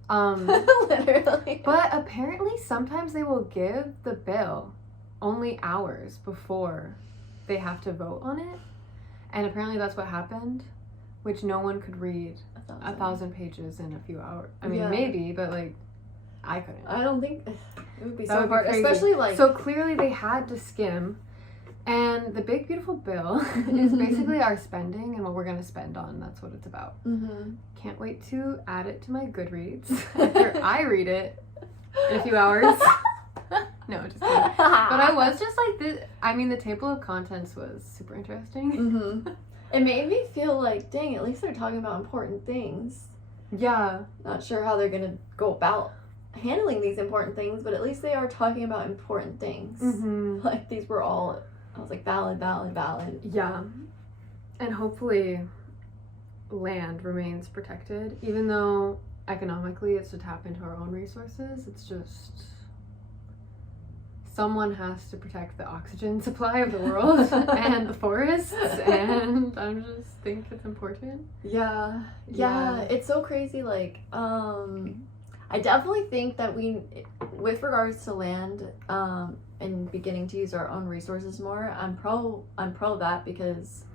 Literally. But apparently sometimes they will give the bill only hours before they have to vote on it. And apparently that's what happened, which no one could read 1,000 pages in a few hours. I mean, maybe, but like, I couldn't. I don't think it would be That so would be hard, crazy. especially like. So clearly they had to skim. And the big beautiful bill is basically our spending and what we're gonna spend on. That's what it's about. Mm-hmm. Can't wait to add it to my Goodreads after I read it in a few hours. No, just kidding. But I was just like this. I mean, the table of contents was super interesting. Mm-hmm. It made me feel like, dang, at least they're talking about important things. Yeah. Not sure how they're gonna go about handling these important things, but at least they are talking about important things. Mm-hmm. Like these were all. I was like, valid. Yeah. And hopefully land remains protected. Even though economically it's to tap into our own resources, it's just someone has to protect the oxygen supply of the world and the forests, and I just think it's important. Yeah, it's so crazy. Like, I definitely think that we, with regards to land, and beginning to use our own resources more, I'm pro that because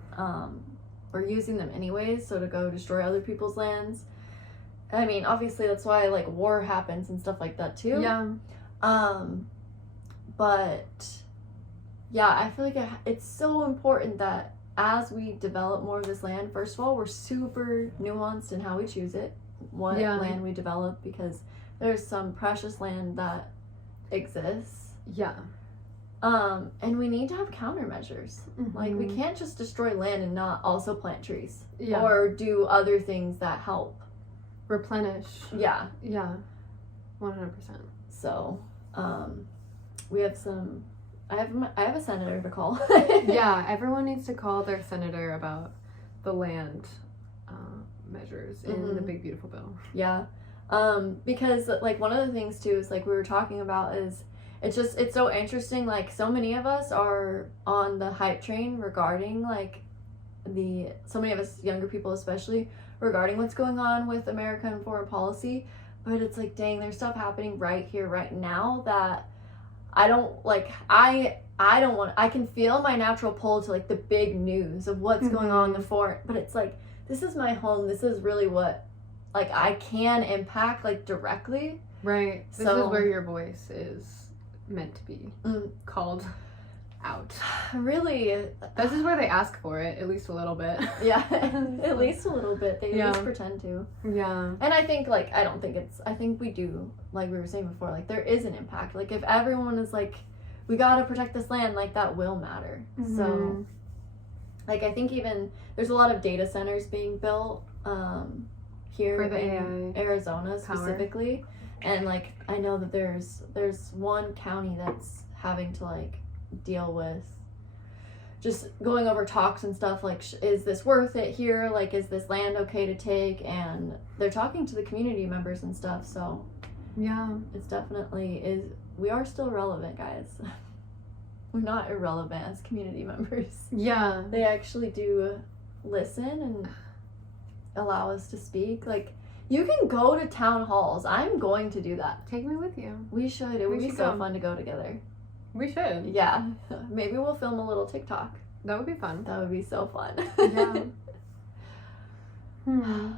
we're using them anyways. So to go destroy other people's lands, I mean, obviously that's why like war happens and stuff like that too. Yeah. But yeah, I feel like it's so important that as we develop more of this land, first of all, we're super nuanced in how we choose it, what land we develop, because there's some precious land that exists. Yeah. And we need to have countermeasures. Mm-hmm. Like, we can't just destroy land and not also plant trees. Yeah. Or do other things that help. Replenish. Yeah. Yeah. 100%. So, we have some... I have a senator to call. Yeah, everyone needs to call their senator about the land measures in the big beautiful bill. Yeah. Because, like, one of the things, too, is, like, we were talking about is... It's so interesting, like, so many of us are on the hype train regarding, like, so many of us younger people especially, regarding what's going on with American foreign policy, but it's like, dang, there's stuff happening right here, right now that I don't, like, I don't want, I can feel my natural pull to, like, the big news of what's going on in the foreign, but it's like, this is my home, this is really what, like, I can impact, like, directly. Right. This is where your voice is meant to be called out. Really, this is where they ask for it, at least a little bit. Yeah, at least a little bit. They at least pretend to. Yeah. And I think, like, I think we do, like we were saying before, like, there is an impact. Like, if everyone is like, we gotta protect this land, like, that will matter. Mm-hmm. So, like, I think even there's a lot of data centers being built here in Arizona specifically. And, like, I know that there's one county that's having to, like, deal with just going over talks and stuff, like, is this worth it here? Like, is this land okay to take? And they're talking to the community members and stuff, so... Yeah. It's definitely we are still relevant, guys. We're not irrelevant as community members. Yeah. They actually do listen and allow us to speak, like... You can go to town halls. I'm going to do that. Take me with you. We should. It would be so fun to go together. We should. Yeah. Maybe we'll film a little TikTok. That would be fun. That would be so fun. Yeah.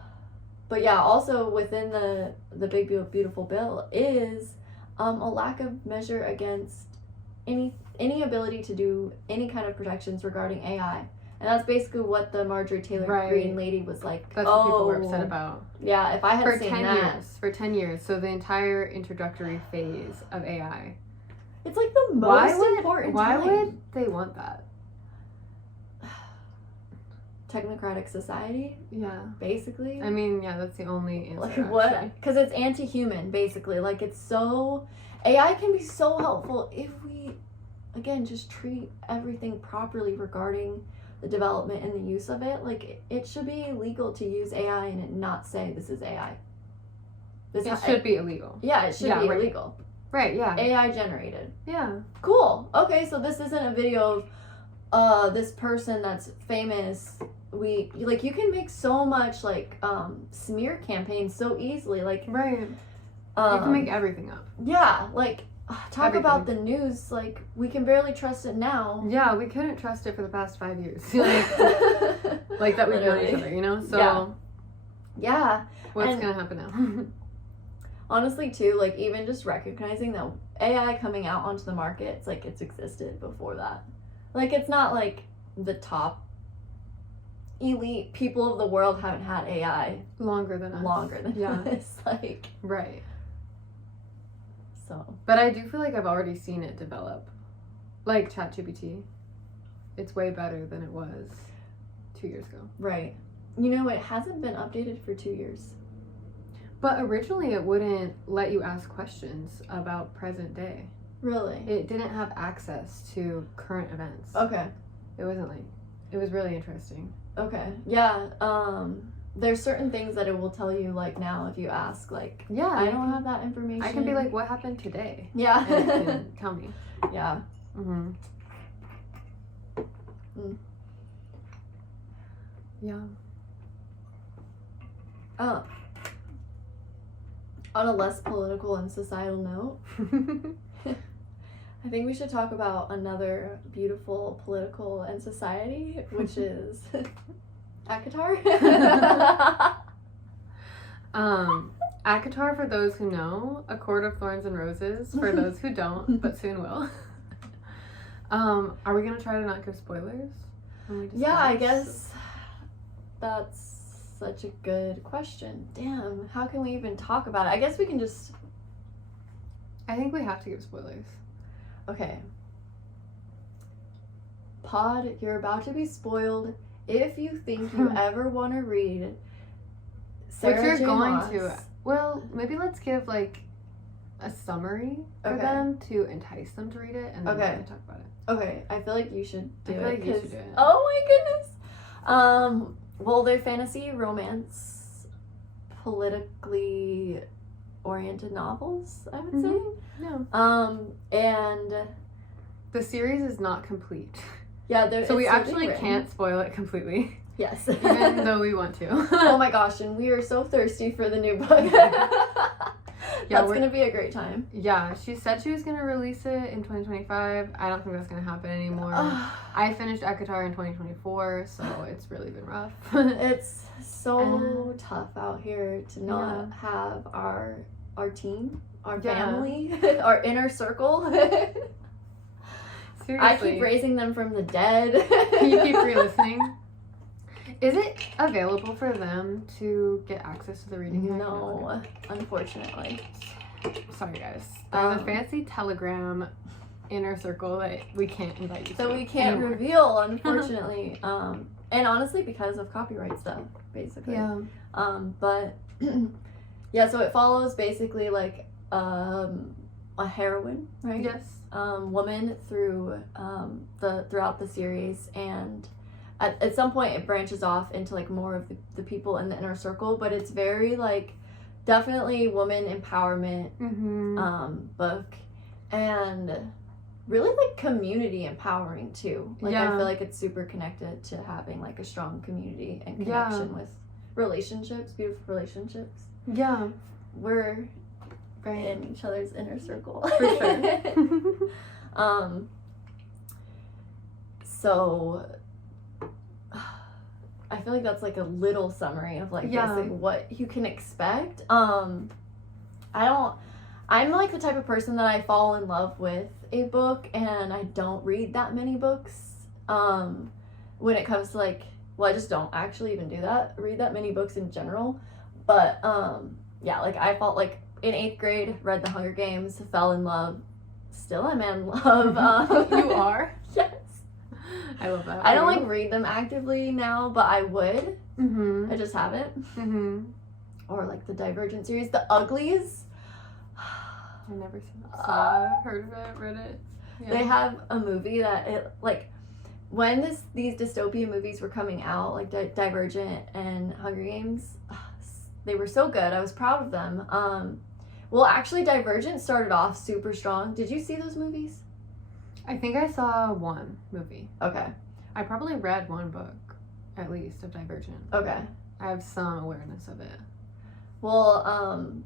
But yeah, also within the big beautiful bill is a lack of measure against any ability to do any kind of protections regarding AI. And that's basically what the Marjorie Taylor Greene lady was like. That's what people were upset about. Yeah, if I had seen that. For 10 years. So the entire introductory phase of AI. It's like the most important Why time. would they want that? Technocratic society? Yeah. Basically. I mean, yeah, that's the only answer. Like, what? Because it's anti-human, basically. Like, it's so... AI can be so helpful if we, again, just treat everything properly regarding... the development and the use of it. Like, it should be illegal to use AI and it not say this is AI. It should be illegal. Yeah, it should be illegal. Right, yeah. AI generated. Yeah. Cool. Okay, so this isn't a video of this person that's famous. You can make so much, like, smear campaigns so easily. Like, right. You can make everything up. Yeah, like, talk about the news. Like, we can barely trust it now. Yeah, we couldn't trust it for the past 5 years. Like that we've known each other, you know? So, yeah. What's gonna happen now? Honestly, too, like, even just recognizing that AI coming out onto the market, it's like it's existed before that. Like, it's not like the top elite people of the world haven't had AI longer than us. Like, right. So. But I do feel like I've already seen it develop. Like ChatGBT. It's way better than it was 2 years ago. Right. You know, it hasn't been updated for 2 years. But originally it wouldn't let you ask questions about present day. Really? It didn't have access to current events. Okay. It wasn't like, it was really interesting. Okay. Yeah. There's certain things that it will tell you, like, now if you ask, like, yeah, I don't have that information. I can be like, what happened today? Yeah. And it can tell me. Yeah. Mm-hmm. Mm. Yeah. On a less political and societal note, I think we should talk about another beautiful political and society, which is ACOTAR. ACOTAR, for those who know, A Court of Thorns and Roses, for those who don't, but soon will. Are we gonna try to not give spoilers? Yeah, I guess that's such a good question. Damn, how can we even talk about it? I guess we can just... I think we have to give spoilers. Okay. Pod, you're about to be spoiled. If you think you ever want to read Sarah J Maas. Well, maybe let's give, like, a summary for them to entice them to read it, and then we can talk about it. Okay, I feel like you should do it. You should do it. Oh my goodness. Well, they're fantasy, romance, politically oriented novels, I would say. Yeah. And the series is not complete. Yeah, so we actually can't spoil it completely. Yes. Even though we want to. Oh my gosh, and we are so thirsty for the new book. That's going to be a great time. Yeah, she said she was going to release it in 2025. I don't think that's going to happen anymore. I finished ACOTAR in 2024, so it's really been rough. It's so tough out here to not have our team, our family, our inner circle. Seriously. I keep raising them from the dead. You keep re-listening. Is it available for them to get access to the reading? No, unfortunately. Sorry, guys. There's a fancy Telegram inner circle that we can't invite you to. So we can't reveal, unfortunately. And honestly, because of copyright stuff, basically. Yeah. But yeah, so it follows basically like a heroine, right? Yes. Woman throughout the series, and at some point it branches off into like more of the people in the inner circle, but it's very like definitely woman empowerment book, and really like community empowering too. Like I feel like it's super connected to having like a strong community and connection with relationships, beautiful relationships. Yeah. We're in each other's inner circle. For sure. So I feel like that's like a little summary of like basically what you can expect. I'm like the type of person that I fall in love with a book, and I don't read that many books. When it comes to like, well, I just don't actually even read that many books in general. But yeah, like I felt like in 8th grade, read The Hunger Games, fell in love. Still am in love. You are? Yes. I love that. I don't like read them actively now, but I would. Mm-hmm. I just haven't. Mm-hmm. Or like the Divergent series, The Uglies. I've never seen it. I've heard of it, read it. Yeah. They have a movie that it like when these dystopia movies were coming out, like Divergent and Hunger Games, they were so good. I was proud of them. Well, actually, Divergent started off super strong. Did you see those movies? I think I saw one movie. Okay. I probably read one book, at least, of Divergent. Okay. I have some awareness of it. Well,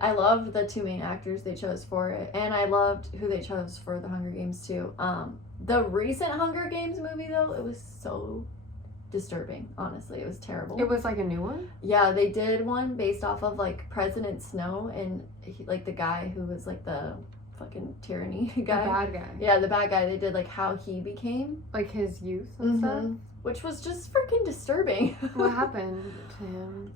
I loved the 2 main actors they chose for it, and I loved who they chose for the Hunger Games too. The recent Hunger Games movie though, it was so disturbing. Honestly, it was terrible. It was like a new one? Yeah, they did one based off of like President Snow and like the guy who was like the fucking tyranny guy. The bad guy. Yeah, the bad guy. They did like how he became, like his youth and stuff. which was just freaking disturbing. What happened to him?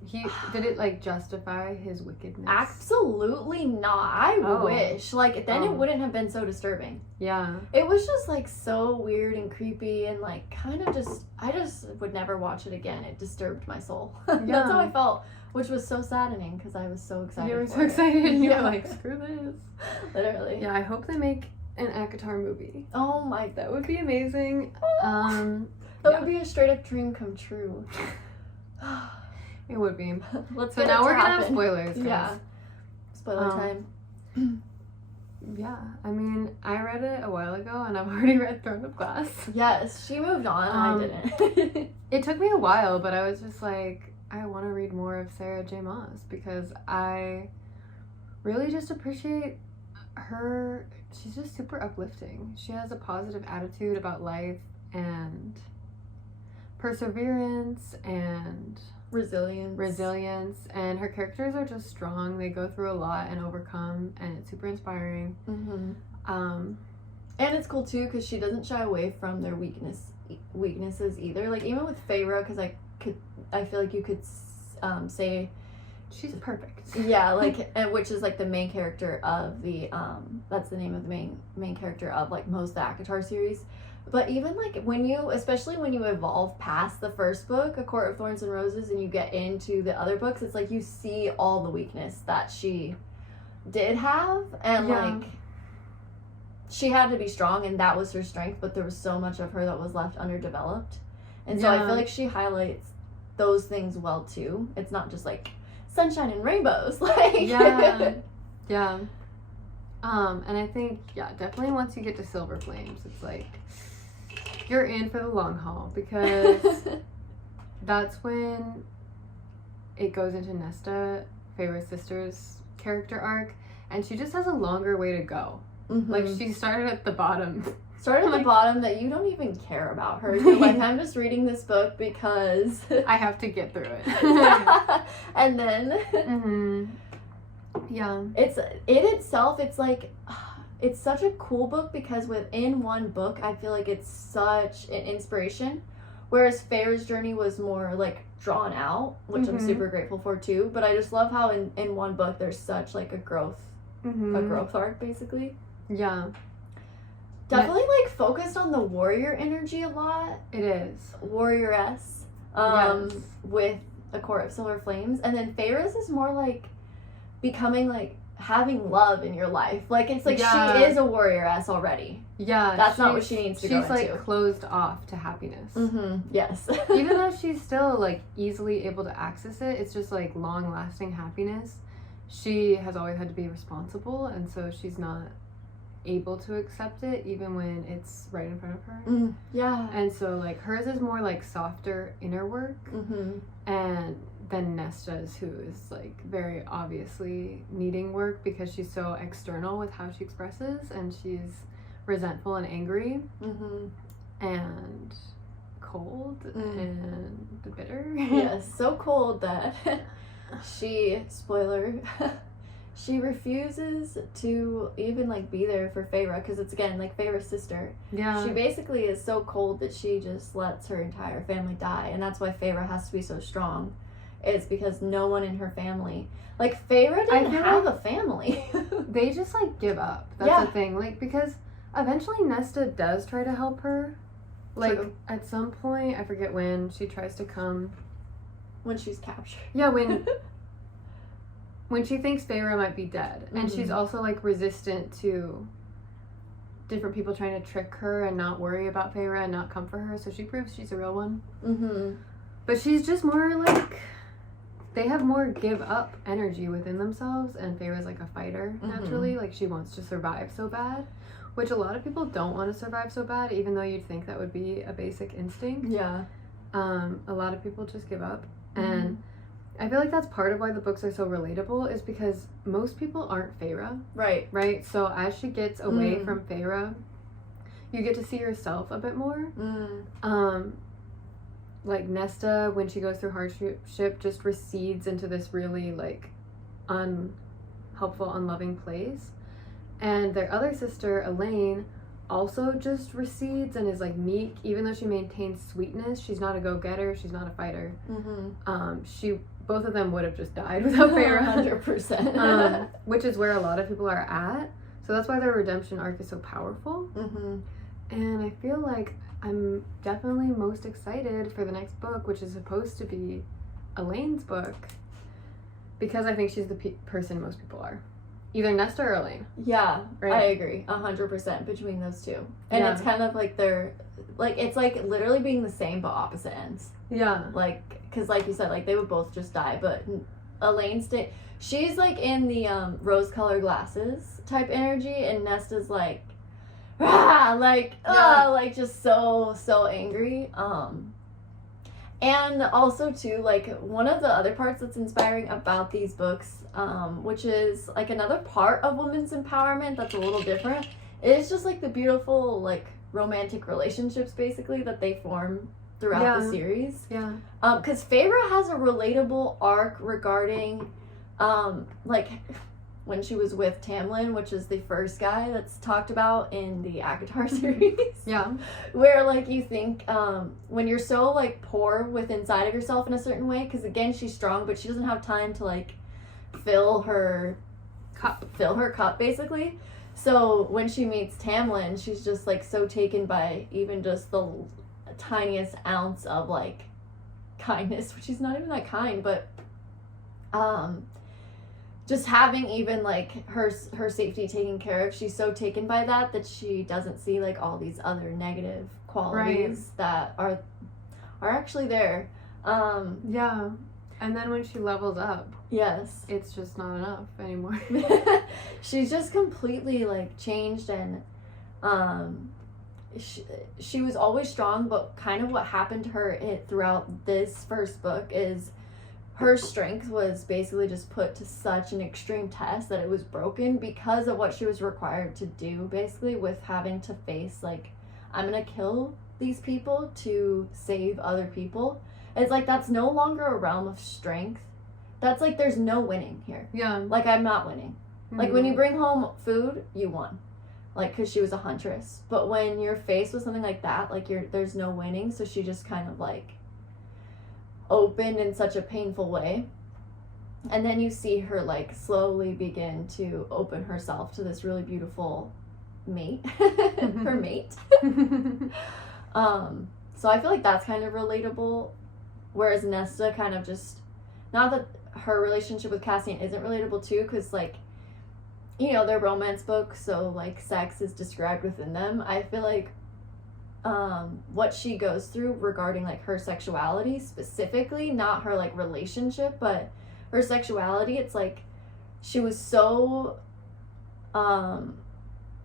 Did it like justify his wickedness? Absolutely not. I wish. Like then it wouldn't have been so disturbing. Yeah. It was just like so weird and creepy and like kind of just I just would never watch it again. It disturbed my soul. That's how I felt, which was so saddening because I was so excited. You were so excited and you were like, screw this. Literally. Yeah, I hope they make an ACOTAR movie. Oh my, that would be amazing. That would be a straight up dream come true. It would be. Let's so get now it we're to gonna happen. have spoilers. Guys. Yeah. Spoiler time. Yeah, I mean, I read it a while ago, and I've already read Throne of Glass. Yes, she moved on. I didn't. It took me a while, but I was just like, I want to read more of Sarah J Maas because I really just appreciate her. She's just super uplifting. She has a positive attitude about life and perseverance and resilience, and her characters are just strong. They go through a lot and overcome, and it's super inspiring. And it's cool too because she doesn't shy away from their weaknesses either. Like even with Feyre, because I feel like you could say she's perfect. Yeah, like which is like the main character of the that's the name of the main character of like most of the ACOTAR series. But even like especially when you evolve past the first book, A Court of Thorns and Roses, and you get into the other books, it's like you see all the weakness that she did have, and like she had to be strong, and that was her strength, but there was so much of her that was left underdeveloped. And so I feel like she highlights those things well too. It's not just like sunshine and rainbows. Like yeah. And I think definitely once you get to Silver Flames, it's like you're in for the long haul because that's when it goes into Nesta, Feyre's sister's character arc, and she just has a longer way to go. Like she started at the bottom. That you don't even care about her. You're like, I'm just reading this book because I have to get through it. And then it's like it's such a cool book because within one book I feel like it's such an inspiration, whereas Feyre's journey was more like drawn out, which I'm super grateful for too. But I just love how in one book there's such like a growth arc basically. Definitely like focused on the warrior energy a lot. It is warrioress with A Court of Silver Flames, and then Feyre's is more like becoming like having love in your life. Like it's like she is a warrioress already. That's not what she needs to go into. She's like closed off to happiness. Yes. Even though she's still like easily able to access it, it's just like long lasting happiness. She has always had to be responsible, and so she's not able to accept it even when it's right in front of her. And so like hers is more like softer inner work, and then Nesta's, who is like very obviously needing work because she's so external with how she expresses, and she's resentful and angry and cold and bitter. Yes, so cold that she she refuses to even like be there for Feyre because it's again like Feyre's sister. She basically is so cold that she just lets her entire family die, and that's why Feyre has to be so strong. It's because no one in her family, like Feyre didn't have a family. They just like give up. That's the thing. Like because eventually Nesta does try to help her. Like at some point, I forget when, she tries to come. When she's captured. Yeah, when she thinks Feyre might be dead. And she's also like resistant to different people trying to trick her and not worry about Feyre and not come for her. So she proves she's a real one. But she's just more like they have more give up energy within themselves, and Feyre's like a fighter naturally. Like, she wants to survive so bad, which a lot of people don't want to survive so bad, even though you'd think that would be a basic instinct. Yeah. A lot of people just give up, and I feel like that's part of why the books are so relatable, is because most people aren't Feyre. Right? So as she gets away from Feyre, you get to see herself a bit more. Like, Nesta, when she goes through hardship, just recedes into this really, like, unhelpful, unloving place. And their other sister, Elaine, also just recedes and is, like, meek. Even though she maintains sweetness, she's not a go-getter, she's not a fighter. Both of them would have just died without Feyre. 100%. Which is where a lot of people are at. So that's why their redemption arc is so powerful. And I feel like I'm definitely most excited for the next book, which is supposed to be Elaine's book, because I think she's the person most people are. Either Nesta or Elaine. Yeah, right? I agree 100% between those two. And it's kind of like they're, like, it's like literally being the same but opposite ends. Yeah. Like, because like you said, like, they would both just die, but Elaine she's like in the rose-colored glasses type energy, and Nesta's like, like just so angry. And also too, like, one of the other parts that's inspiring about these books, which is like another part of women's empowerment that's a little different, is just like the beautiful, like, romantic relationships basically that they form throughout the series. Because Feyre has a relatable arc regarding like when she was with Tamlin, which is the first guy that's talked about in the ACOTAR series. Where, like, you think, when you're so, like, poor with inside of yourself in a certain way, because, again, she's strong, but she doesn't have time to, like, fill her cup, basically. So when she meets Tamlin, she's just, like, so taken by even just the tiniest ounce of, like, kindness, which is not even that kind, but, just having even, like, her safety taken care of, she's so taken by that she doesn't see, like, all these other negative qualities that are actually there. And then when she levels up, it's just not enough anymore. She's just completely, like, changed, and she was always strong, but kind of what happened to her throughout this first book is her strength was basically just put to such an extreme test that it was broken because of what she was required to do, basically, with having to face, like, I'm gonna kill these people to save other people. It's like, that's no longer a realm of strength. That's like, there's no winning here. Like, I'm not winning. Like, when you bring home food, you won. Like, because she was a huntress. But when you're faced with something like that, like, there's no winning, so she just kind of, like, opened in such a painful way. And then you see her, like, slowly begin to open herself to this really beautiful mate. Her mate. So I feel like that's kind of relatable, whereas Nesta kind of just, not that her relationship with Cassian isn't relatable too, because, like, you know, they're romance books, so, like, sex is described within them. I feel like what she goes through regarding, like, her sexuality specifically, not her, like, relationship, but her sexuality, it's like she was so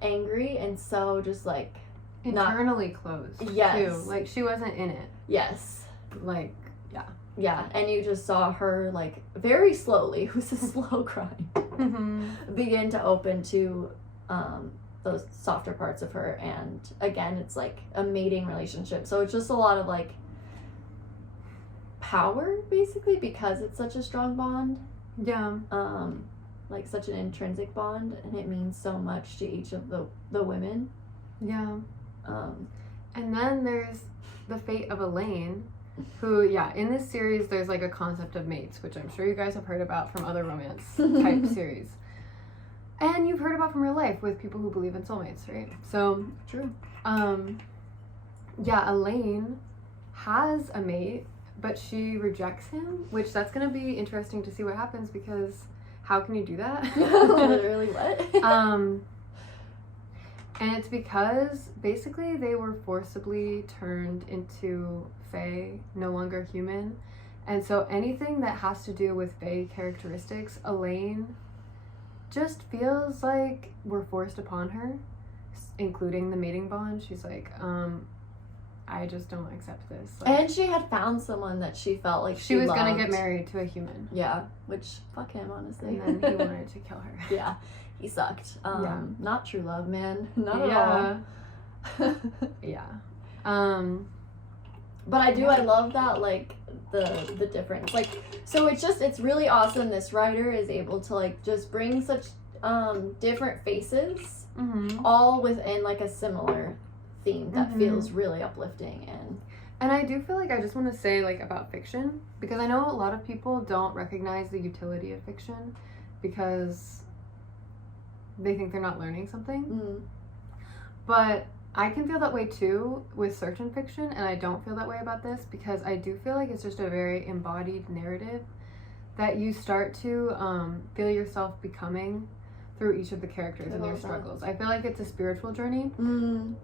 angry and so just, like, internally closed too. Like, she wasn't in it. Like, and you just saw her, like, very slowly, it was a slow grind, begin to open to those softer parts of her. And again, it's like a mating relationship, so it's just a lot of, like, power basically, because it's such a strong bond, like, such an intrinsic bond, and it means so much to each of the women. And then there's the fate of Elaine, who, in this series there's, like, a concept of mates, which I'm sure you guys have heard about from other romance type series. And you've heard about from real life with people who believe in soulmates, right? So, true. Elaine has a mate, but she rejects him, which that's going to be interesting to see what happens, because how can you do that? Literally, what? And it's because, basically, they were forcibly turned into fae, no longer human, And so anything that has to do with vague characteristics, Elaine just feels like we're forced upon her, including the mating bond. She's like, I just don't accept this. Like, and she had found someone that she felt like she was loved. gonna get married to a human. Yeah, which, fuck him, honestly. And then he wanted to kill her. Yeah, he sucked. Yeah. Not true love, man. Not at all. Yeah. But I love that, like, the difference. Like, so it's really awesome this writer is able to, like, just bring such different faces all within, like, a similar theme that feels really uplifting. And I do feel like I just want to say, like, about fiction, because I know a lot of people don't recognize the utility of fiction because they think they're not learning something. But I can feel that way too with certain fiction, and I don't feel that way about this because I do feel like it's just a very embodied narrative that you start to feel yourself becoming through each of the characters and their struggles. I feel like it's a spiritual journey.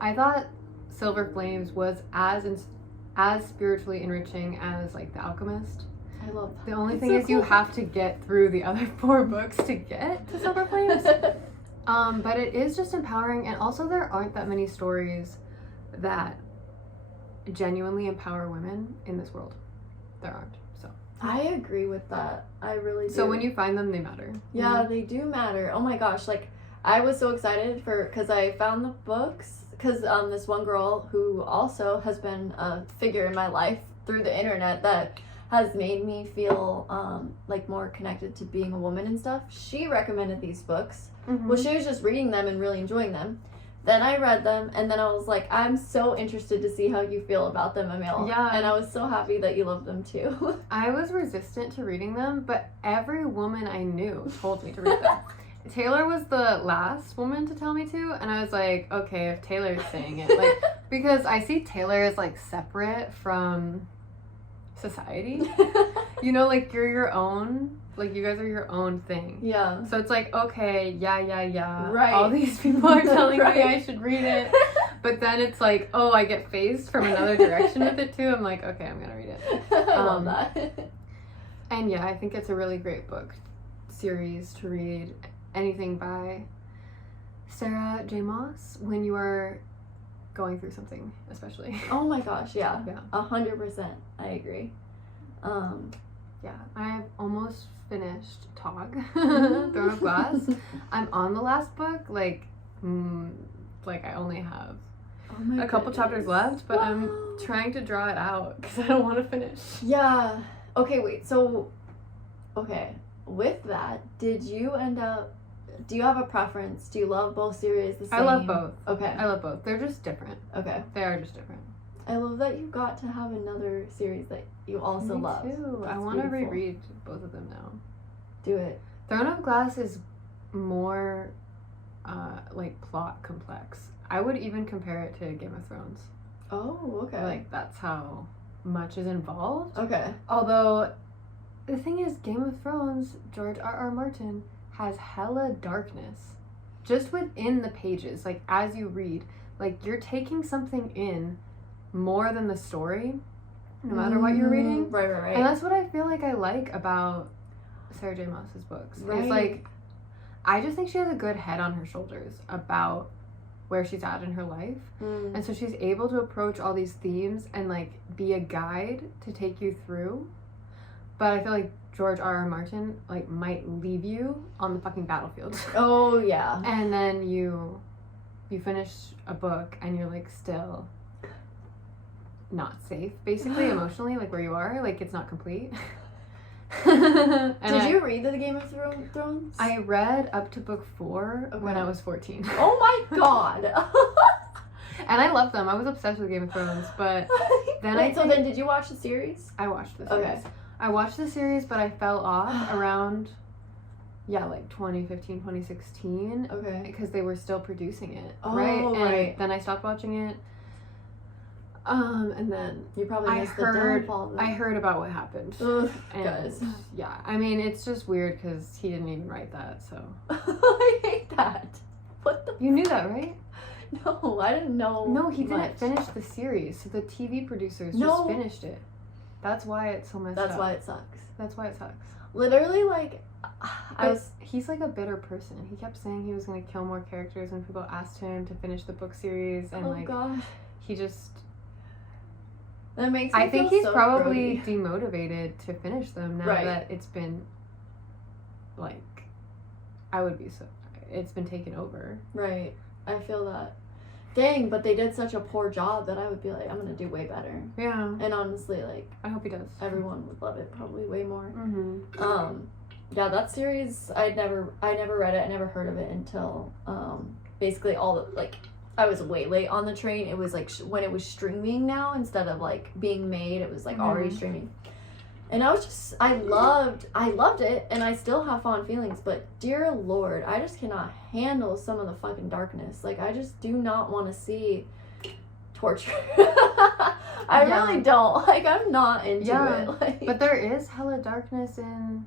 I thought Silver Flames was as spiritually enriching as, like, The Alchemist. I love that. The only thing is you have to get through the other 4 books to get to Silver Flames. But it is just empowering, and also there aren't that many stories that genuinely empower women in this world. There aren't. So I agree with that. I really do. So when you find them, they matter. Yeah, they do matter. Oh my gosh, like, I was so excited because I found the books, because this one girl who also has been a figure in my life through the internet that has made me feel like more connected to being a woman and stuff. She recommended these books. Well, she was just reading them and really enjoying them. Then I read them, and then I was like, I'm so interested to see how you feel about them, Emil. Yeah. And I was so happy that you loved them too. I was resistant to reading them, but every woman I knew told me to read them. Taylor was the last woman to tell me to, and I was like, okay, if Taylor's saying it, like, because I see Taylor as, like, separate from society. You know, like, you're your own, like, you guys are your own thing. Yeah. So it's like, okay, yeah. Right. All these people are telling Right. me I should read it. But then it's like, oh, I get phased from another direction with it too. I'm like, okay, I'm gonna read it. I love that. And yeah, I think it's a really great book series to read. Anything by Sarah J Maas when you are going through something, especially. Oh my gosh, yeah. Yeah. 100%. I agree. Yeah, I've almost finished Tog, Throne of Glass. I'm on the last book, like I only have a couple chapters left, but I'm trying to draw it out because I don't want to finish. Yeah. Okay, wait. So, okay. With that, did you end up... Do you have a preference? Do you love both series the same? I love both. Okay. I love both. They're just different. Okay. They are just different. I love that you got to have another series that you also love. Me too. I want to reread both of them now. Do it. Throne of Glass is more, like, plot complex. I would even compare it to Game of Thrones. Oh, okay. Like, that's how much is involved. Okay. Although, the thing is, Game of Thrones, George R.R. Martin has hella darkness. Just within the pages, like, as you read. Like, you're taking something in more than the story, no matter what you're reading. Right. And that's what I feel like I like about Sarah J Maas's books. Right. It's like, I just think she has a good head on her shoulders about where she's at in her life. And so she's able to approach all these themes and, like, be a guide to take you through. But I feel like George R.R. Martin, like, might leave you on the fucking battlefield. Oh, yeah. And then you finish a book and you're, like, still not safe, basically, emotionally, like, where you are. Like, it's not complete. Did you read the Game of Thrones? I read up to book 4 when I was 14. Oh my god. And I loved them. I was obsessed with Game of Thrones, but then then did you watch the series? I watched the series. Okay. I watched the series, but I fell off around, like 2015, 2016. Okay. Because they were still producing it, Oh, right? And right. then I stopped watching it. And then You probably missed the downfall. I heard about what happened. Ugh, And guys. yeah, I mean, it's just weird because he didn't even write that, so. I hate that. What the? You knew that, right? No, I didn't know. No, he much. didn't finish the series, so the TV producers No. just finished it. That's why it's so messed That's up. why it sucks. That's why it sucks. Literally, like, he's like a bitter person. He kept saying he was going to kill more characters when people asked him to finish the book series, and God. He just... That makes me I think feel he's so probably grody. demotivated to finish them now that it's been, like, it's been taken over. Right. I feel that. Dang, but they did such a poor job that I would be like, I'm gonna do way better. Yeah. And honestly, like, I hope he does. Everyone would love it probably way more. Mm-hmm. Yeah, that series, I never read it, I never heard of it until, basically I was way late on the train. It was like when it was streaming now instead of like being made, it was like already streaming. And I loved it, and I still have fond feelings, but dear Lord, I just cannot handle some of the fucking darkness. Like, I just do not want to see torture. I really don't. Like, I'm not into it. Like, but there is hella darkness in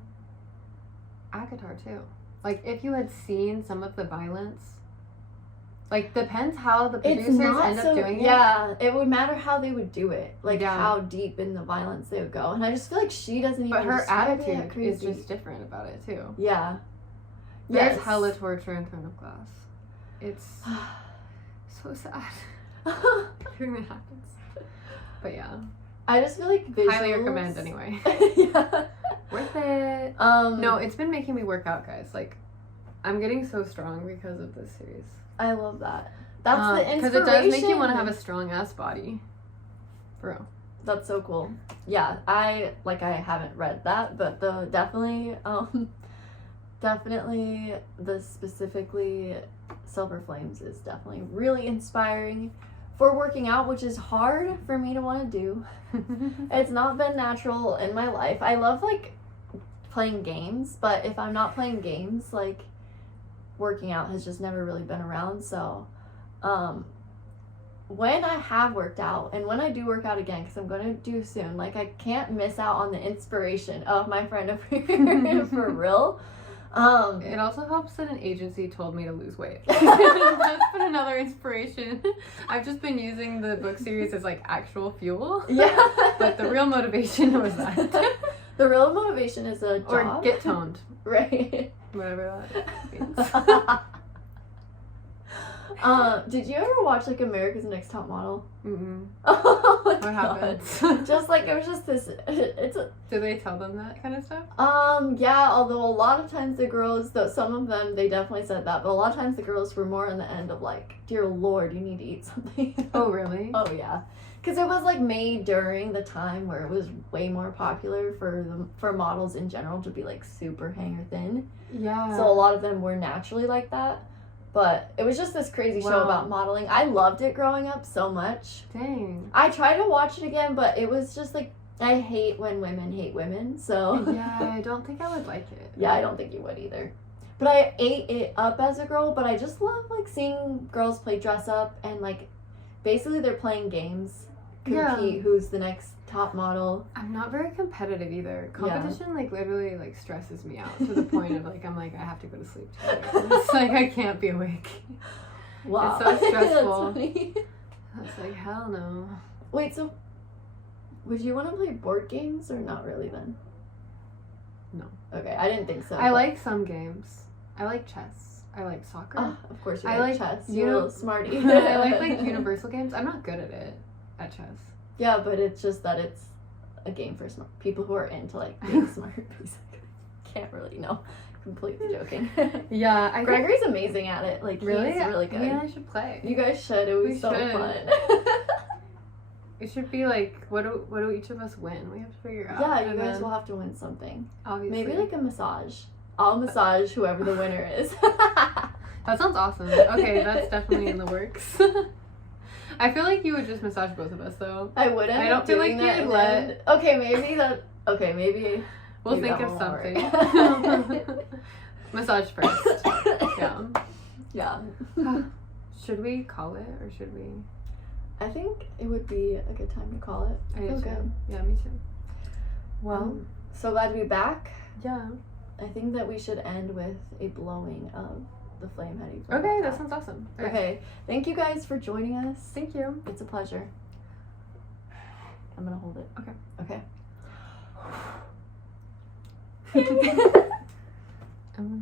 ACOTAR too. Like, if you had seen some of the violence, like, depends how the producers end up doing it. Yeah, it would matter how they would do it. Like, how deep in the violence they would go. And I just feel like she doesn't even... But her attitude is just different about it, too. Yeah. There's hella torture in Throne of Glass. It's so sad. Everything that happens. But yeah. I just feel like visuals... Highly recommend, anyway. Yeah. Worth it. No, it's been making me work out, guys. Like, I'm getting so strong because of this series. I love that. That's the inspiration. Because it does make you want to have a strong ass body. For real. That's so cool. Yeah, I haven't read that, but definitely the specifically Silver Flames is definitely really inspiring for working out, which is hard for me to want to do. It's not been natural in my life. I love like playing games, but if I'm not playing games, like, working out has just never really been around. So when I have worked out, and when I do work out again, because I'm going to do soon, like, I can't miss out on the inspiration of my friend over here. For real. It also helps that an agency told me to lose weight. That's been another inspiration. I've just been using the book series as like actual fuel. Yeah. But the real motivation was that. The real motivation is a job. Or get toned. Right. Whatever that means. Did you ever watch like America's Next Top Model? Mm-mm. Oh my What God. happens? Just like, it was just this, Do they tell them that kind of stuff? Yeah, although a lot of times the girls, though some of them, they definitely said that, but a lot of times the girls were more on the end of like, dear Lord, you need to eat something. Oh, really? Oh, yeah. Because it was like made during the time where it was way more popular for models in general to be like super hanger thin. Yeah. So a lot of them were naturally like that. But it was just this crazy show about modeling. I loved it growing up so much. Dang. I tried to watch it again, but it was just like, I hate when women hate women, so. Yeah, I don't think I would like it. Yeah, I don't think you would either. But I ate it up as a girl, but I just love like seeing girls play dress up and like, basically they're playing games, compete who's the next top model. I'm not very competitive either. Competition like literally like stresses me out to the point of like, I'm like, I have to go to sleep today. It's like I can't be awake. Wow. It's so stressful. That's funny. I was like, hell no. Wait, so would you want to play board games or not really then? No. Okay, I didn't think so. I like some games. I like chess. I like soccer. Of course you like chess. You're a little smarty. I like universal games. I'm not good at it at chess. Yeah, but it's just that it's a game for smart people who are into like being smart. Basically, can't really know. Completely joking. Yeah, Gregory's amazing at it. Like, really, he's really good. I mean, I should play. You guys should. It was so fun. It should be like, what do each of us win? We have to figure out. Yeah, you guys will have to win something. Obviously, maybe like a massage. I'll massage whoever the winner is. That sounds awesome. Okay, that's definitely in the works. I feel like you would just massage both of us, though. I wouldn't. I don't feel like you'd let. Okay, maybe. We'll think of something. Massage first. Yeah. Yeah. Should we call it or should we? I think it would be a good time to call it. I feel good. Yeah, me too. Well, so glad to be back. Yeah. I think that we should end with a blowing of the flame heading. Okay, that sounds awesome. Okay. Thank you guys for joining us. Thank you. It's a pleasure. I'm gonna hold it. Okay. Okay. Emily?